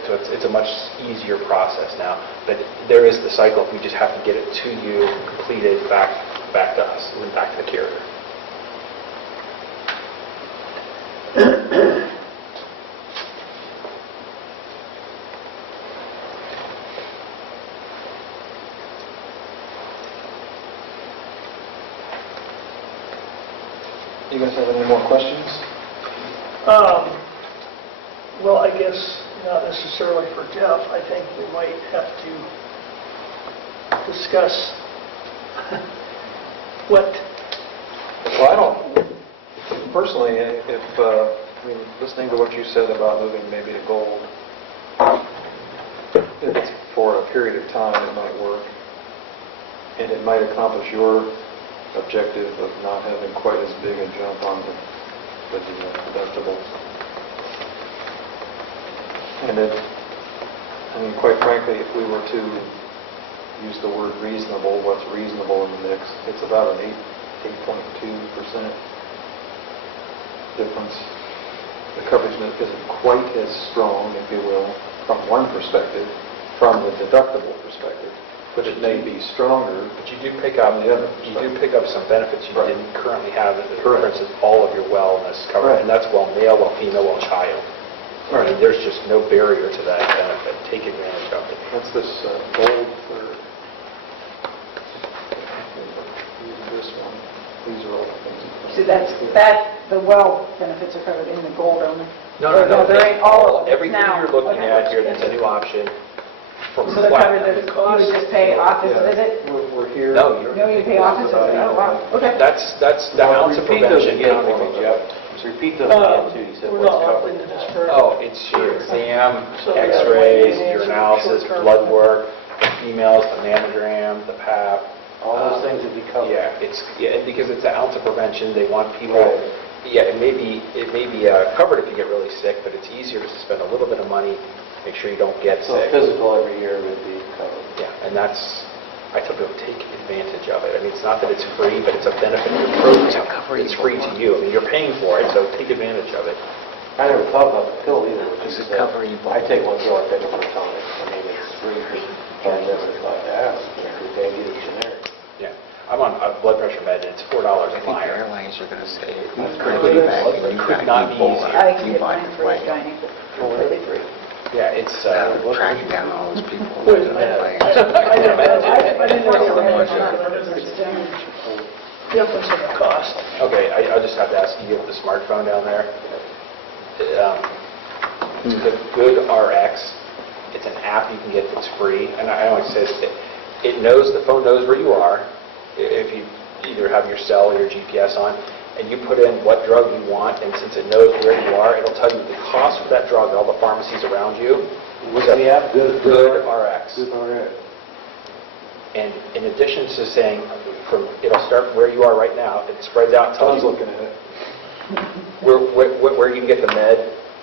So it's a much easier process now. But there is the cycle. We just have to get it to you, completed, back to us, and then back to the carrier. You guys have any more questions? Well, I guess not necessarily for Jeff. I think we might have to discuss what... Well, I don't, personally, listening to what you said about moving maybe to gold, if it's for a period of time, it might work. And it might accomplish your objective of not having quite as big a jump on the deductibles. And quite frankly, if we were to use the word reasonable, what's reasonable in the mix, it's about an 8.2% difference. The coverage isn't quite as strong, if you will, from one perspective, from the deductible perspective, but it may be stronger. But you do pick up some benefits you didn't currently have. For instance, all of your wellness covered, and that's well male, well female, well child. I mean, there's just no barrier to that benefit. Take advantage of it. That's this gold third. This one. These are all the things. See, the well benefits are covered in the gold only. No. There ain't all of it Everything now. you're looking Okay. at here, that's a new option. For So they're covered, you would just pay office visit? We're here. No, You pay office visit? Oh, wow, okay. That's the ounce of prevention counting for Jeff. Repeat those again, too. You said We're what's not covered. into this further. Oh, it's your exam, x-rays, urinalysis, blood work, the females, the mammogram, the pap. All those things would be covered. Yeah, because it's an ounce of prevention. They want people. Right. Yeah, it may be covered if you get really sick, but it's easier to spend a little bit of money, make sure you don't get So sick. physical every year would be covered. Yeah, and I tell people, take advantage of it. I mean, it's not that it's free, but it's a benefit of the program. It's free to you. I mean, you're paying for it, so take advantage of it. I never thought about the pill either, which is cover you both. I take one pill, I take one tonic. I mean, it's free, but I never thought to ask. You can't get it generic. Yeah. I'm on a blood pressure med, and it's $4 a I think the flyer. airlines are going to say, That's pretty pretty bad. bad. It could not be easier. I can You get buy mine it for right. a gynae. Really free. Yeah, it's... Tracking down all those people. I didn't know there was difference in the cost. Okay, I'll just have to ask you, you have the smartphone down there? The Good RX, it's an app you can get that's free, and I always say the phone knows where you are, if you either have your cell or your GPS on, and you put in what drug you want, and since it knows where you are, it'll tell you the cost for that drug at all the pharmacies around you. What's the app? Good RX. Good RX. And in addition to saying, it'll start where you are right now, it spreads out and tells Tom's you looking at it. where you can get the med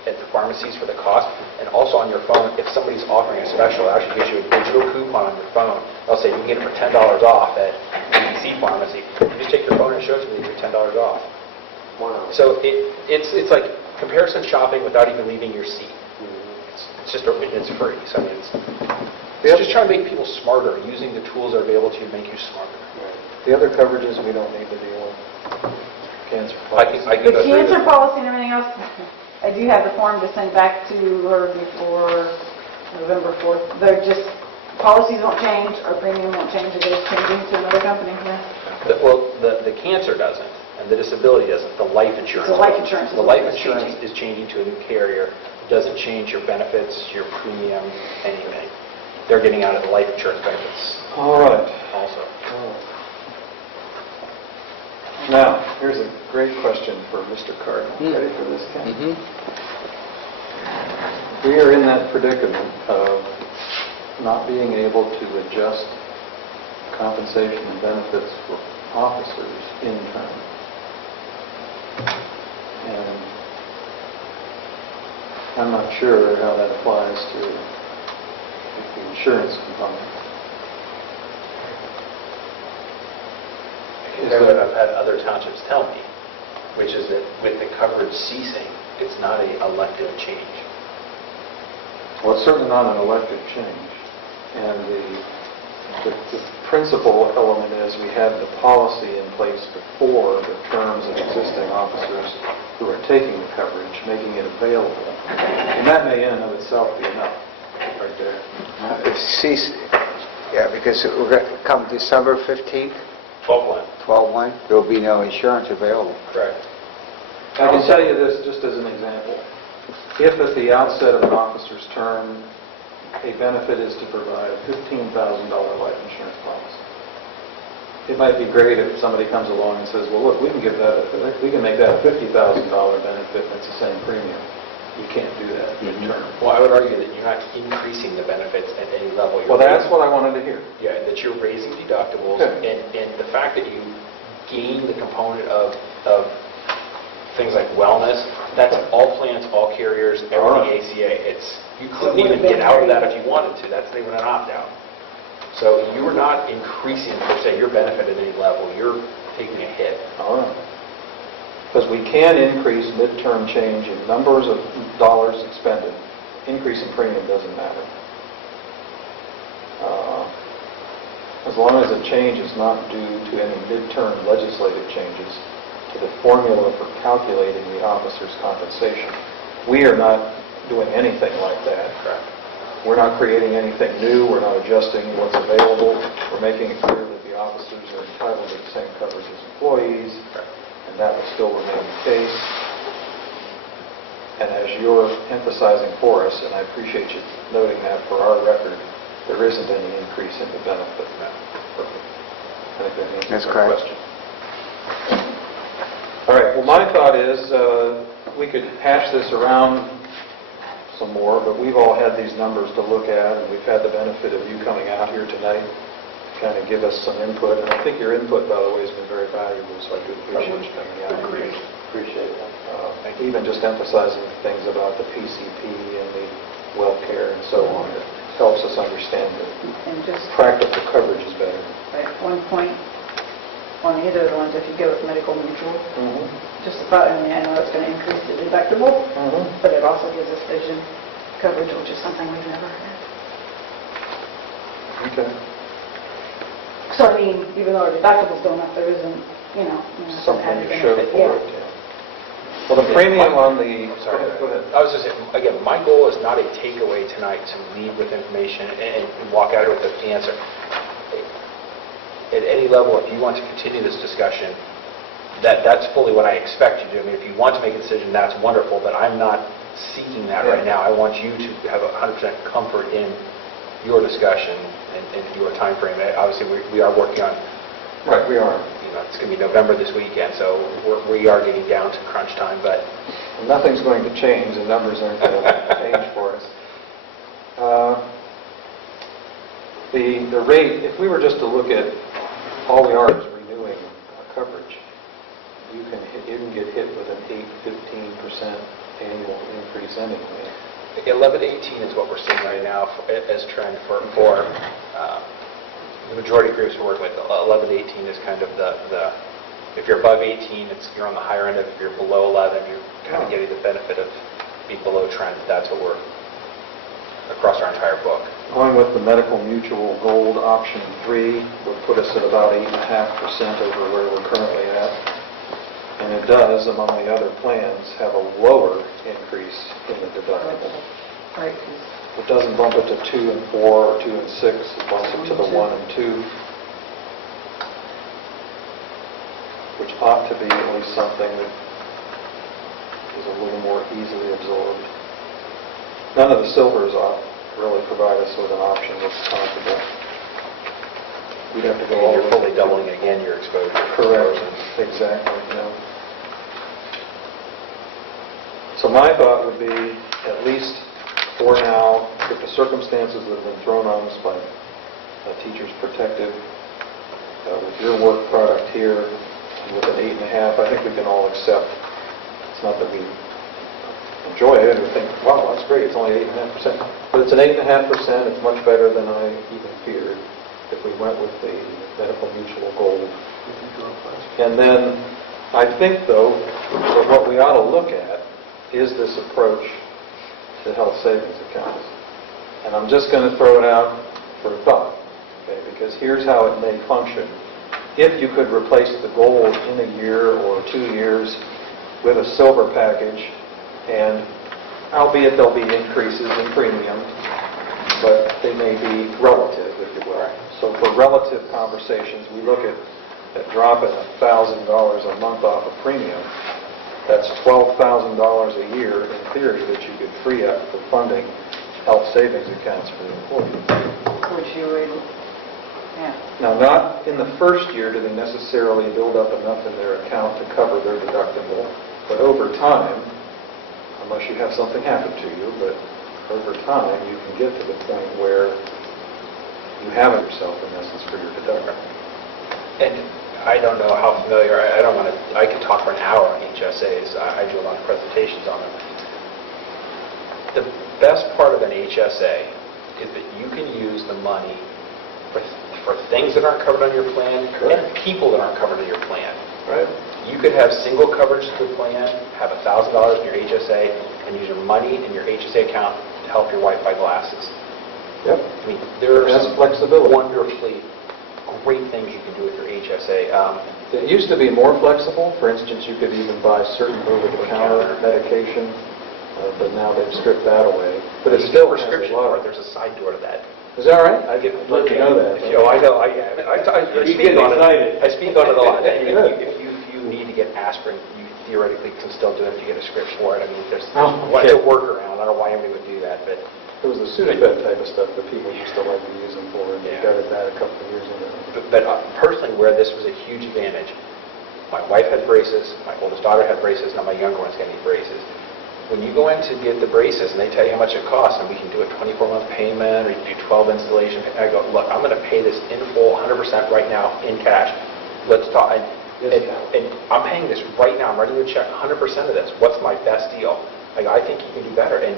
at the pharmacies for the cost, and also on your phone, if somebody's offering a special, it actually gives you a digital coupon on your phone. They'll say you can get it for $10 off at ABC Pharmacy. You just take your phone and it shows you that you're $10 off. Wow. So it's like comparison shopping without even leaving your seat. It's just it's free. So I mean, it's just trying to make people smarter, using the tools that are available to you to make you smarter. The other coverages we don't need to deal with. Cancer. The cancer policy and everything else, I do have the form to send back to her before November 4th. They're just policies won't change, our premium won't change, it is changing to another company, yeah. Well, the cancer doesn't, and the disability doesn't, the life insurance. The life insurance is The what life is insurance changing. is changing to a new carrier, doesn't change your benefits, your premium, anything. They're getting out of the life insurance benefits All right. also. Now, here's a great question for Mr. Cardinal. Ready for this, Ken? We are in that predicament of not being able to adjust compensation and benefits for officers in term. And I'm not sure how that applies to the insurance component. Is what I've had other townships tell me, which is that with the coverage ceasing, it's not an elective change. Well, it's certainly not an elective change. And the principal element is we had the policy in place before the terms of existing officers who are taking the coverage, making it available. And that may in and of itself be enough right there. Yeah, because we're going to come December 15th, 12-1. 12/1, there'll be no insurance available. Correct. I can tell you this just as an example. If at the outset of an officer's term, a benefit is to provide a $15,000 life insurance policy, it might be great if somebody comes along and says, well, look, we can make that a $50,000 benefit and it's the same premium. You can't do that mid-term. Well, I would argue that you're not increasing the benefits at any level. Well, that's what I wanted to hear. Yeah, that you're raising deductibles, Okay. and the fact that you gain the component of things like wellness, that's all plans, all carriers, everything ACA. You couldn't even get out of that if you wanted to. That's not even an opt-out. So you are not increasing, per se, your benefit at any level. You're taking a hit. All right. Because we can increase midterm change in numbers of dollars expended. Increase in premium doesn't matter. As long as the change is not due to any midterm legislative changes to the formula for calculating the officer's compensation. We are not doing anything like that. Correct. We're not creating anything new. We're not adjusting what's available. We're making it clear that the officers are entitled to the same coverage as employees. And that will still remain the case. And as you're emphasizing for us, and I appreciate you noting that for our record, there isn't any increase in the benefit. Perfect. I think that answers That's our correct. question. All right, well, my thought is we could hash this around some more, but we've all had these numbers to look at, and we've had the benefit of you coming out here tonight to kind of give us some input. And I think your input, by the way, has been very valuable, so I do appreciate you coming out. Appreciate it. Even just emphasizing things about the PCP and the WellCare and so on, it helps us understand that And just practical coverage is better. at one point, on either of the ones, if you go with medical mutual, just the thought, I mean, I know it's going to increase the deductible, but it also gives us vision coverage, which is something we've never had. Okay. So, I mean, even though our deductible's going up, there isn't, some Something added to show benefit. for it, yeah. Well, the premium on the... Sorry, Go ahead. I was just saying, again, my goal is not a takeaway tonight to leave with information and walk out of it with the answer. At any level, if you want to continue this discussion, that's fully what I expect you to do. I mean, if you want to make a decision, that's wonderful, but I'm not seeking that right now. I want you to have 100% comfort in your discussion and your time frame. Obviously, we are working on... Right, we are. It's going to be November this weekend, so we are getting down to crunch time, but... Nothing's going to change. The numbers aren't going to change for us. The rate, if we were just to look at all we are is renewing coverage, you can get hit with an 8-15% annual increase anyway. 11 to 18 is what we're seeing right now as trend for the majority of groups we work with. 11 to 18 is kind of the if you're above 18, you're on the higher end of it. If you're below 11, you're kind of getting the benefit of being below trend. That's what we're across our entire book. Going with the medical mutual gold option 3 would put us at about 8.5% over where we're currently at. And it does, among the other plans, have a lower increase in the deductible. Right. It doesn't bump it to 2 and 4 or 2 and 6, it bumps it to the 1 and 2, which ought to be at least something that is a little more easily absorbed. None of the silvers ought really provide us with an option that's comparable. We'd have to go all the You're way. fully doubling again your exposure. Correct, exactly, yeah. So my thought would be, at least for now, with the circumstances that have been thrown on us by Teachers Protected, with your work product here, and with an 8.5, I think we can all accept. It's not that we enjoy it and think, wow, that's great, it's only 8.5%. But it's an 8.5%, it's much better than I even feared if we went with the medical mutual gold. And then, I think, though, that what we ought to look at is this approach to health savings accounts. And I'm just going to throw it out for a thought, okay? Because here's how it may function. If you could replace the gold in a year or 2 years with a silver package, and albeit there'll be increases in premium, but they may be relative, if you will. So for relative conversations, we look at dropping $1,000 a month off of premium. That's $12,000 a year, in theory, that you could free up for funding health savings accounts for the employees. Which you would, yeah. Now, not in the first year do they necessarily build up enough in their account to cover their deductible, but over time, unless you have something happen to you, but over time, you can get to the point where you have it yourself, in essence, for your deductible. And I don't know how familiar, I could talk for an hour on HSAs. I do a lot of presentations on them. The best part of an HSA is that you can use the money for things that aren't covered on your plan and people that aren't covered in your plan. Right. You could have single coverage to the plan, have $1,000 in your HSA, and use your money in your HSA account to help your wife buy glasses. Yep. I mean, there are some flexibility. wonderfully great things you can do with your HSA. It used to be more flexible. For instance, you could even buy certain over-the-counter medication, but now they've stripped that away. But it's still has a prescription lot door. of- There's a side door to that. Is that right? I get Let you know that. Oh, I know. I You speak get on excited. it. I speak on it a lot. Good. If you need to get aspirin, you theoretically can still do it if you get a script for it. I mean, there's Oh, it's a okay. workaround. I don't know why anybody would do that, but It was the Sudafed type of stuff that people used to like to use them for, and they Yeah. gutted that a couple of years ago. but personally, where this was a huge advantage, my wife had braces, my oldest daughter had braces, now my younger one's getting braces. When you go in to get the braces and they tell you how much it costs, and we can do a 24-month payment, or you can do 12 installation, I go, look, I'm going to pay this in full, 100% right now, in cash. Let's talk. And I'm paying this right now. I'm writing you a check, 100% of this. What's my best deal? I think you can do better. And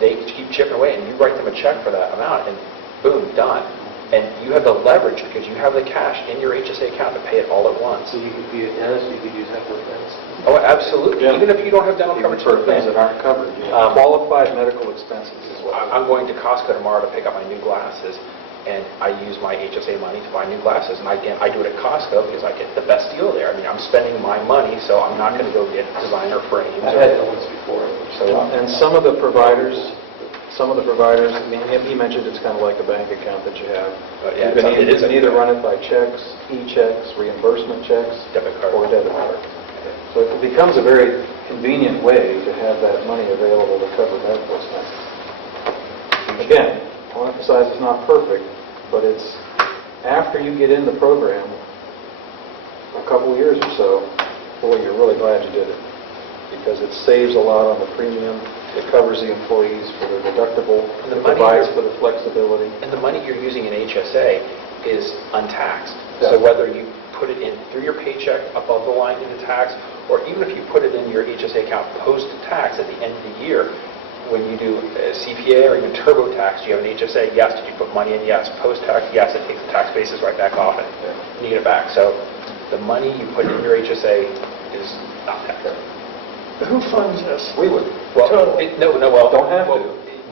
they keep chipping away, and you write them a check for that amount, and boom, done. And you have the leverage because you have the cash in your HSA account to pay it all at once. So you could be a dentist, you could use that for friends. Oh, absolutely. Yeah. Even if you don't have dental Even coverage for for the things plan. that aren't covered. Qualified medical expenses is what. I'm going to Costco tomorrow to pick up my new glasses, and I use my HSA money to buy new glasses. And I do it at Costco because I get the best deal there. I mean, I'm spending my money, so I'm not going to go get designer frames. I've had that once before. And some of the providers, I mean, he mentioned it's kind of like a bank account that you have. Yeah, You can either run it by checks, e-checks, reimbursement checks, Debit card. or debit card. So it becomes a very convenient way to have that money available to cover medical expenses. Again, I'll emphasize it's not perfect, but it's after you get in the program, a couple of years or so, boy, you're really glad you did it, because it saves a lot on the premium. It covers the employees for their deductible, And the it money provides you're- for the flexibility. And the money you're using in HSA is untaxed. Yeah. So whether you put it in through your paycheck above the line into tax, or even if you put it in your HSA account post-tax at the end of the year, when you do CPA or even TurboTax, do you have an HSA? Yes. Did you put money in? Yes. Post-tax? Yes. It takes the tax basis right back off and you get it back. So the money you put in your HSA is not taxed. Who funds this? We would. Well, Totally. well, Don't have to.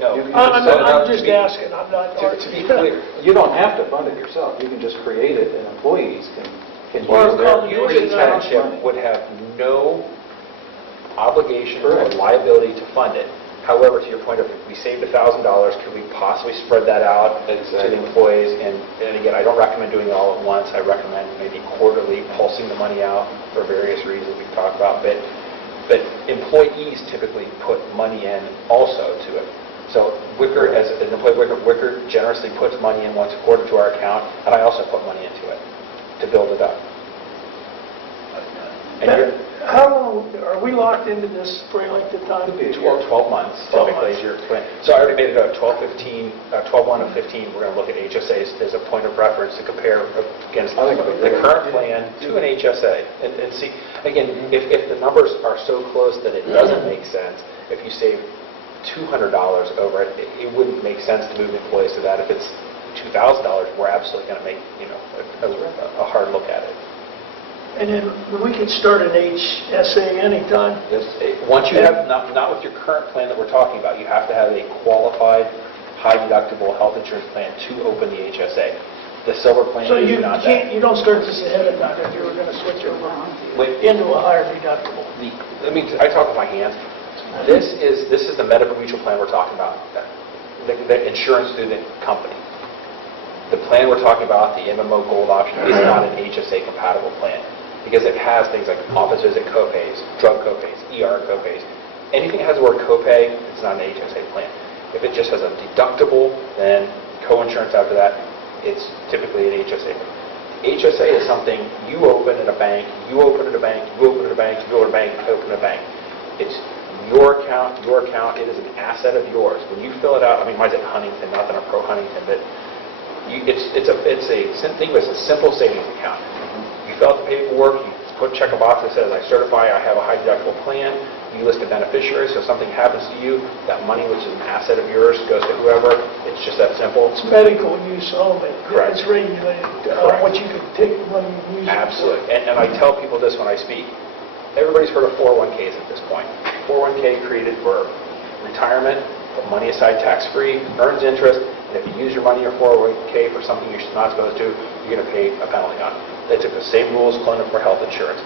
No. You can I'm set it up I'm to just be- asking, I'm not To be clear, you don't have to fund it yourself. You can just create it, and employees can Or use their combination free of- tax Township money. would have no obligation or Correct. liability to fund it. However, to your point, if we saved $1,000, could we possibly spread that out to the employees? And again, I don't recommend doing it all at once. I recommend maybe quarterly pulsing the money out for various reasons we've talked about. But employees typically put money in also to it. So Wicker, as an employee Wicker generously puts money in once a quarter to our account, and I also put money into it to build it up. And How long, are we locked into this for any length of time? 12 months 12 typically is your plan. So I already made it up, 12-1 of 15, we're going to look at HSAs as a point of reference to compare against the current plan to an HSA. And see, again, if the numbers are so close that it doesn't make sense, if you save $200 over it, it wouldn't make sense to move employees to that. If it's $2,000, we're absolutely going to make a hard look at it. And then we can start an HSA anytime? Once you have, not with your current plan that we're talking about, you have to have a qualified, high-deductible health insurance plan to open the HSA. The silver plan So is you not can't, that. you don't start this ahead of time if you were going to switch over into a higher deductible? I talk with my hands. This is the medical mutual plan we're talking about, the insurance through the company. The plan we're talking about, the MMO Gold option, is not an HSA compatible plan because it has things like office visit copays, drug copays, ER copays. Anything that has the word copay, it's not an HSA plan. If it just has a deductible, then co-insurance after that, it's typically an HSA. HSA is something you open at a bank, you open at a bank, you open at a bank, you go to a bank, you open a bank. It's your account, it is an asset of yours. When you fill it out, mine's at Huntington, not that I'm pro Huntington, but it's a simple savings account. You fill out the paperwork, you check a box that says, I certify I have a high deductible plan, you list a beneficiary, so if something happens to you, that money, which is an asset of yours, goes to whoever. It's just that simple. It's medical use only. Correct. It's regulated, Correct. what you can take the money and use it for. Absolutely. And I tell people this when I speak. Everybody's heard of 401ks at this point. 401k created for retirement, put money aside tax-free, earns interest, and if you use your money in your 401k for something you're not supposed to, you're going to pay a penalty on it. They took the same rules for health insurance.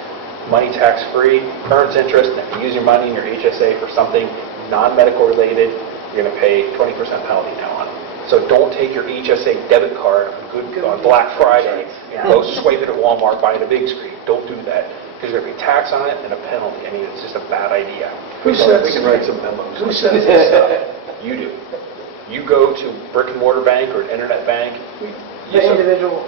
Money tax-free, earns interest, and if you use your money in your HSA for something non-medical related, you're going to pay 20% penalty now on it. So don't take your HSA debit card on Black Friday and go swipe it at Walmart buying a big screen. Don't do that. Because there's going to be tax on it and a penalty. It's just a bad idea. We can write some memos. Who sets this up? You do. You go to brick and mortar bank or an internet bank. The individual.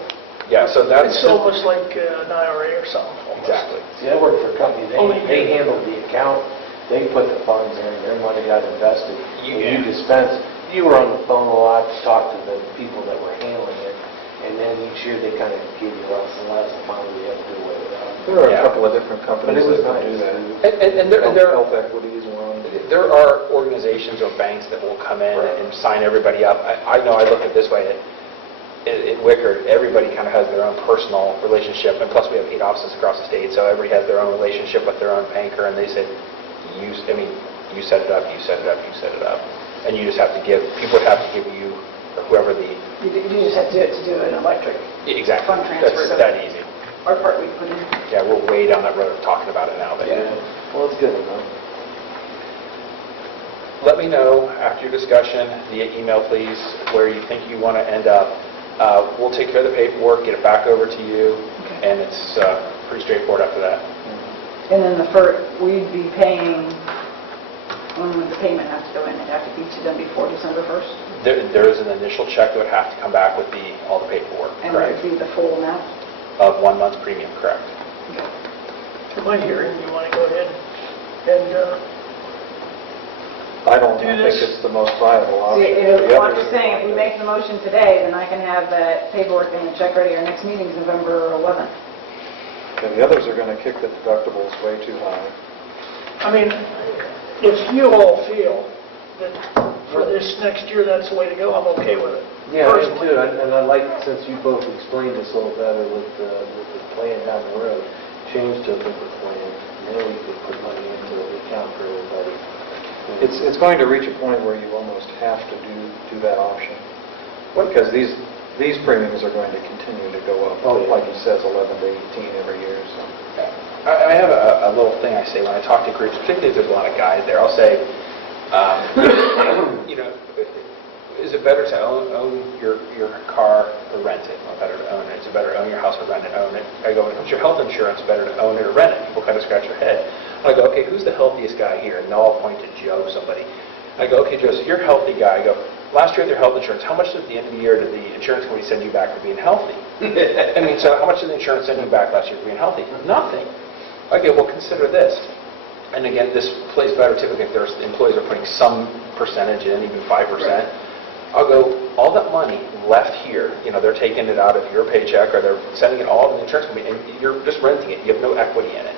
Yeah, so that's... It's almost like an IRA or something. Almost. Exactly. See, I work for a company, they handled the account, they put the funds in, their money got invested. You dispense, you were on the phone a lot to talk to the people that were handling it, and then each year they kind of gave you less and less, and finally you had to do away with it. There are a couple of different companies that do that. And there Health Equity is one. There are organizations or banks that will come in and sign everybody up. I know I look at it this way. At Wicker, everybody kind of has their own personal relationship, and plus we have 8 offices across the state, so everybody has their own relationship with their own banker, and they said, you set it up, you set it up, you set it up. And you just have to people would have to give you, or whoever the... You just have to do an electric Exactly. fund transfer. That's that easy. Our part we put in. Yeah, we're way down that road of talking about it now. But Well, it's good enough. Let me know after your discussion via email, please, where you think you want to end up. We'll take care of the paperwork, get it back over to you, and it's pretty straightforward after that. And then we'd be paying, when would the payment have to go in? It'd have to be done before December 1st? There is an initial check that would have to come back with all the paperwork. And it would be the full amount? Of 1 month's premium, correct. In my hearing, you want to go ahead and I don't think it's the most viable option. I'm just saying, if we make the motion today, then I can have that paperwork and the check ready. Our next meeting is November 11th. Okay, the others are going to kick the deductibles way too high. If you all feel that for this next year, that's the way to go, I'm okay with it. Yeah, I am too, and I'd like, since you both explained this a little better with the plan down the road, change to a different plan, and then we could put money into the account for everybody. It's going to reach a point where you almost have to do that option. Because these premiums are going to continue to go up, like he says, 11 to 18 every year. So. I have a little thing I say when I talk to groups, particularly if there's a lot of guys there. I'll say, You know, is it better to own your car or rent it? Or better to own it? Is it better to own your house or rent it? Own it. I go, what's your health insurance? Better to own it or rent it? People kind of scratch their head. I go, okay, who's the healthiest guy here? And they'll all point to Joe, somebody. I go, okay, Joe, so you're a healthy guy. I go, last year with your health insurance, how much at the end of the year did the insurance company send you back for being healthy? I mean, so how much did the insurance send you back last year for being healthy? Nothing. Okay, well, consider this. And again, this plays better typically if there's employees are putting some percentage in, even 5%. Right. I'll go, all that money left here, you know, they're taking it out of your paycheck or they're sending it all to the insurance company and you're just renting it. You have no equity in it.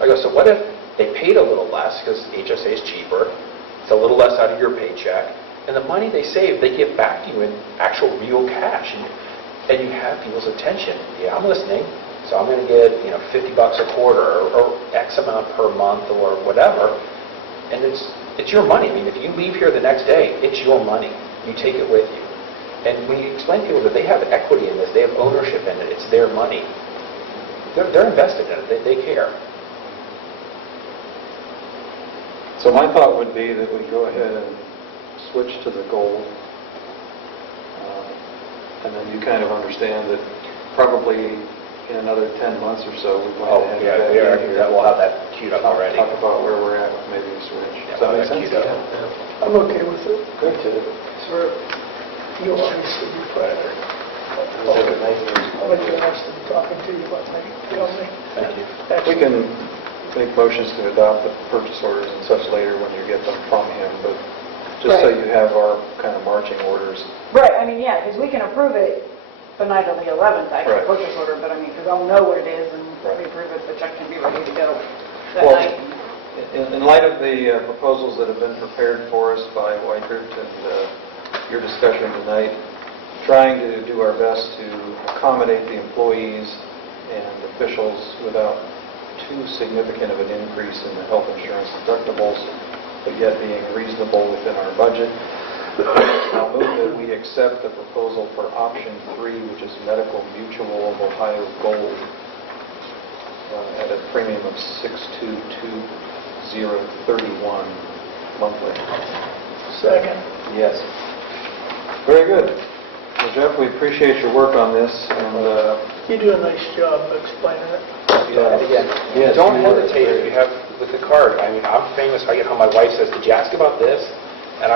I go, so what if they paid a little less because HSA is cheaper, it's a little less out of your paycheck, and the money they save, they give back to you in actual real cash, and you have people's attention. Yeah, I'm listening, so I'm going to get, you know, $50 a quarter or X amount per month or whatever, and it's your money. I mean, if you leave here the next day, it's your money. You take it with you. And when you explain to people that they have equity in this, they have ownership in it, it's their money, they're invested in it, they care. So my thought would be that we go ahead and switch to the gold. And then you kind of understand that probably in another 10 months or so, we might have we'll have that queued up already. Talk about where we're at with maybe a switch. Does that make sense? I'm okay with it. Good, too. Sir, you'll obviously be flattered. I'll be interested in talking to you about my company. Thank you. We can make motions to adopt the purchase orders and such later when you get them from him, but just so you have our kind of marching orders. Right, I mean, yeah, because we can approve it, but not until the 11th, actually, Right. purchase order, but I mean, because I'll know what it is, and we approve it, the check can be ready to go that Well, night. in light of the proposals that have been prepared for us by Whitehurt and your discussion tonight, trying to do our best to accommodate the employees and officials without too significant of an increase in the health insurance deductibles, but yet being reasonable within our budget. I'll move that we accept the proposal for option 3, which is Medical Mutual of Ohio Gold, at a premium of $622,031 monthly. Second. Yes. Very good. Well, Jeff, we appreciate your work on this, and You do a nice job of explaining it. And again, don't hesitate if you have with the card. I mean, I'm famous. I get home, my wife says, "Did you ask about this?" And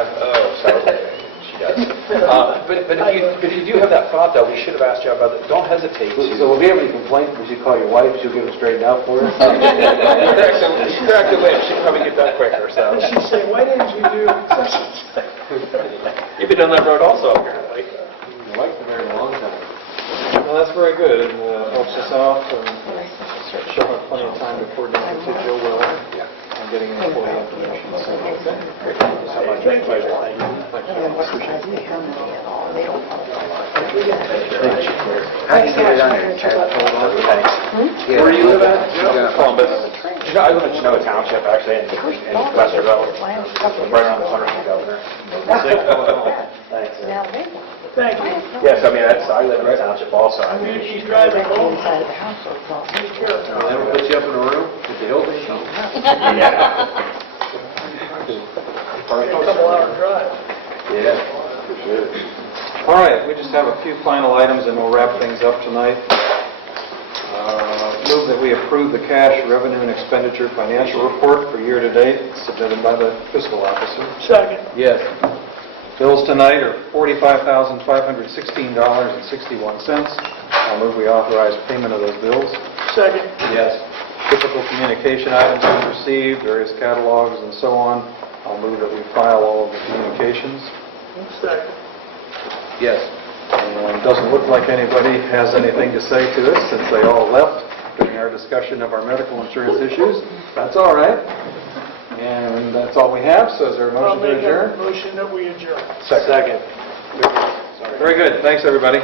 sorry, she does. But if you do have that thought, though, we should have asked you about it. Don't hesitate to. So if we have any complaints, we should call your wife, she'll get it straightened out for us. She's active late. She can probably get done quicker. So She'd say, why didn't you do such and such? you've been down that road also, apparently. Your wife's been married a long time. well, that's very good, and helps us out, and she'll have plenty of time to coordinate with Joe well on getting employee information. So, okay. Great. Thank you so much. Thank you. How do you get it on there, Chad? Where do you live at? Columbus. I live in Genoa Township, actually, in Westerville, right around the corner from the governor. Thanks. Thank you. Yes, I mean, I live in the township also. I mean, She's driving home. Take care of They ever put you up in a room with the open? yeah. a couple-hour drive. Yeah, for sure. All right, we just have a few final items, and we'll wrap things up tonight. Move that we approve the cash revenue and expenditure financial report for year-to-date submitted by the fiscal officer. Second. Yes. Bills tonight are $45,516.61. I'll move we authorize payment of those bills. Second. Yes. Typical communication items we've received, various catalogs and so on. I'll move that we file all of the communications. Second. Yes. And it doesn't look like anybody has anything to say to us since they all left during our discussion of our medical insurance issues. That's all right. And that's all we have, so is there a I'll motion to make a adjourn? motion that we adjourn. Second. Very good. Thanks, everybody.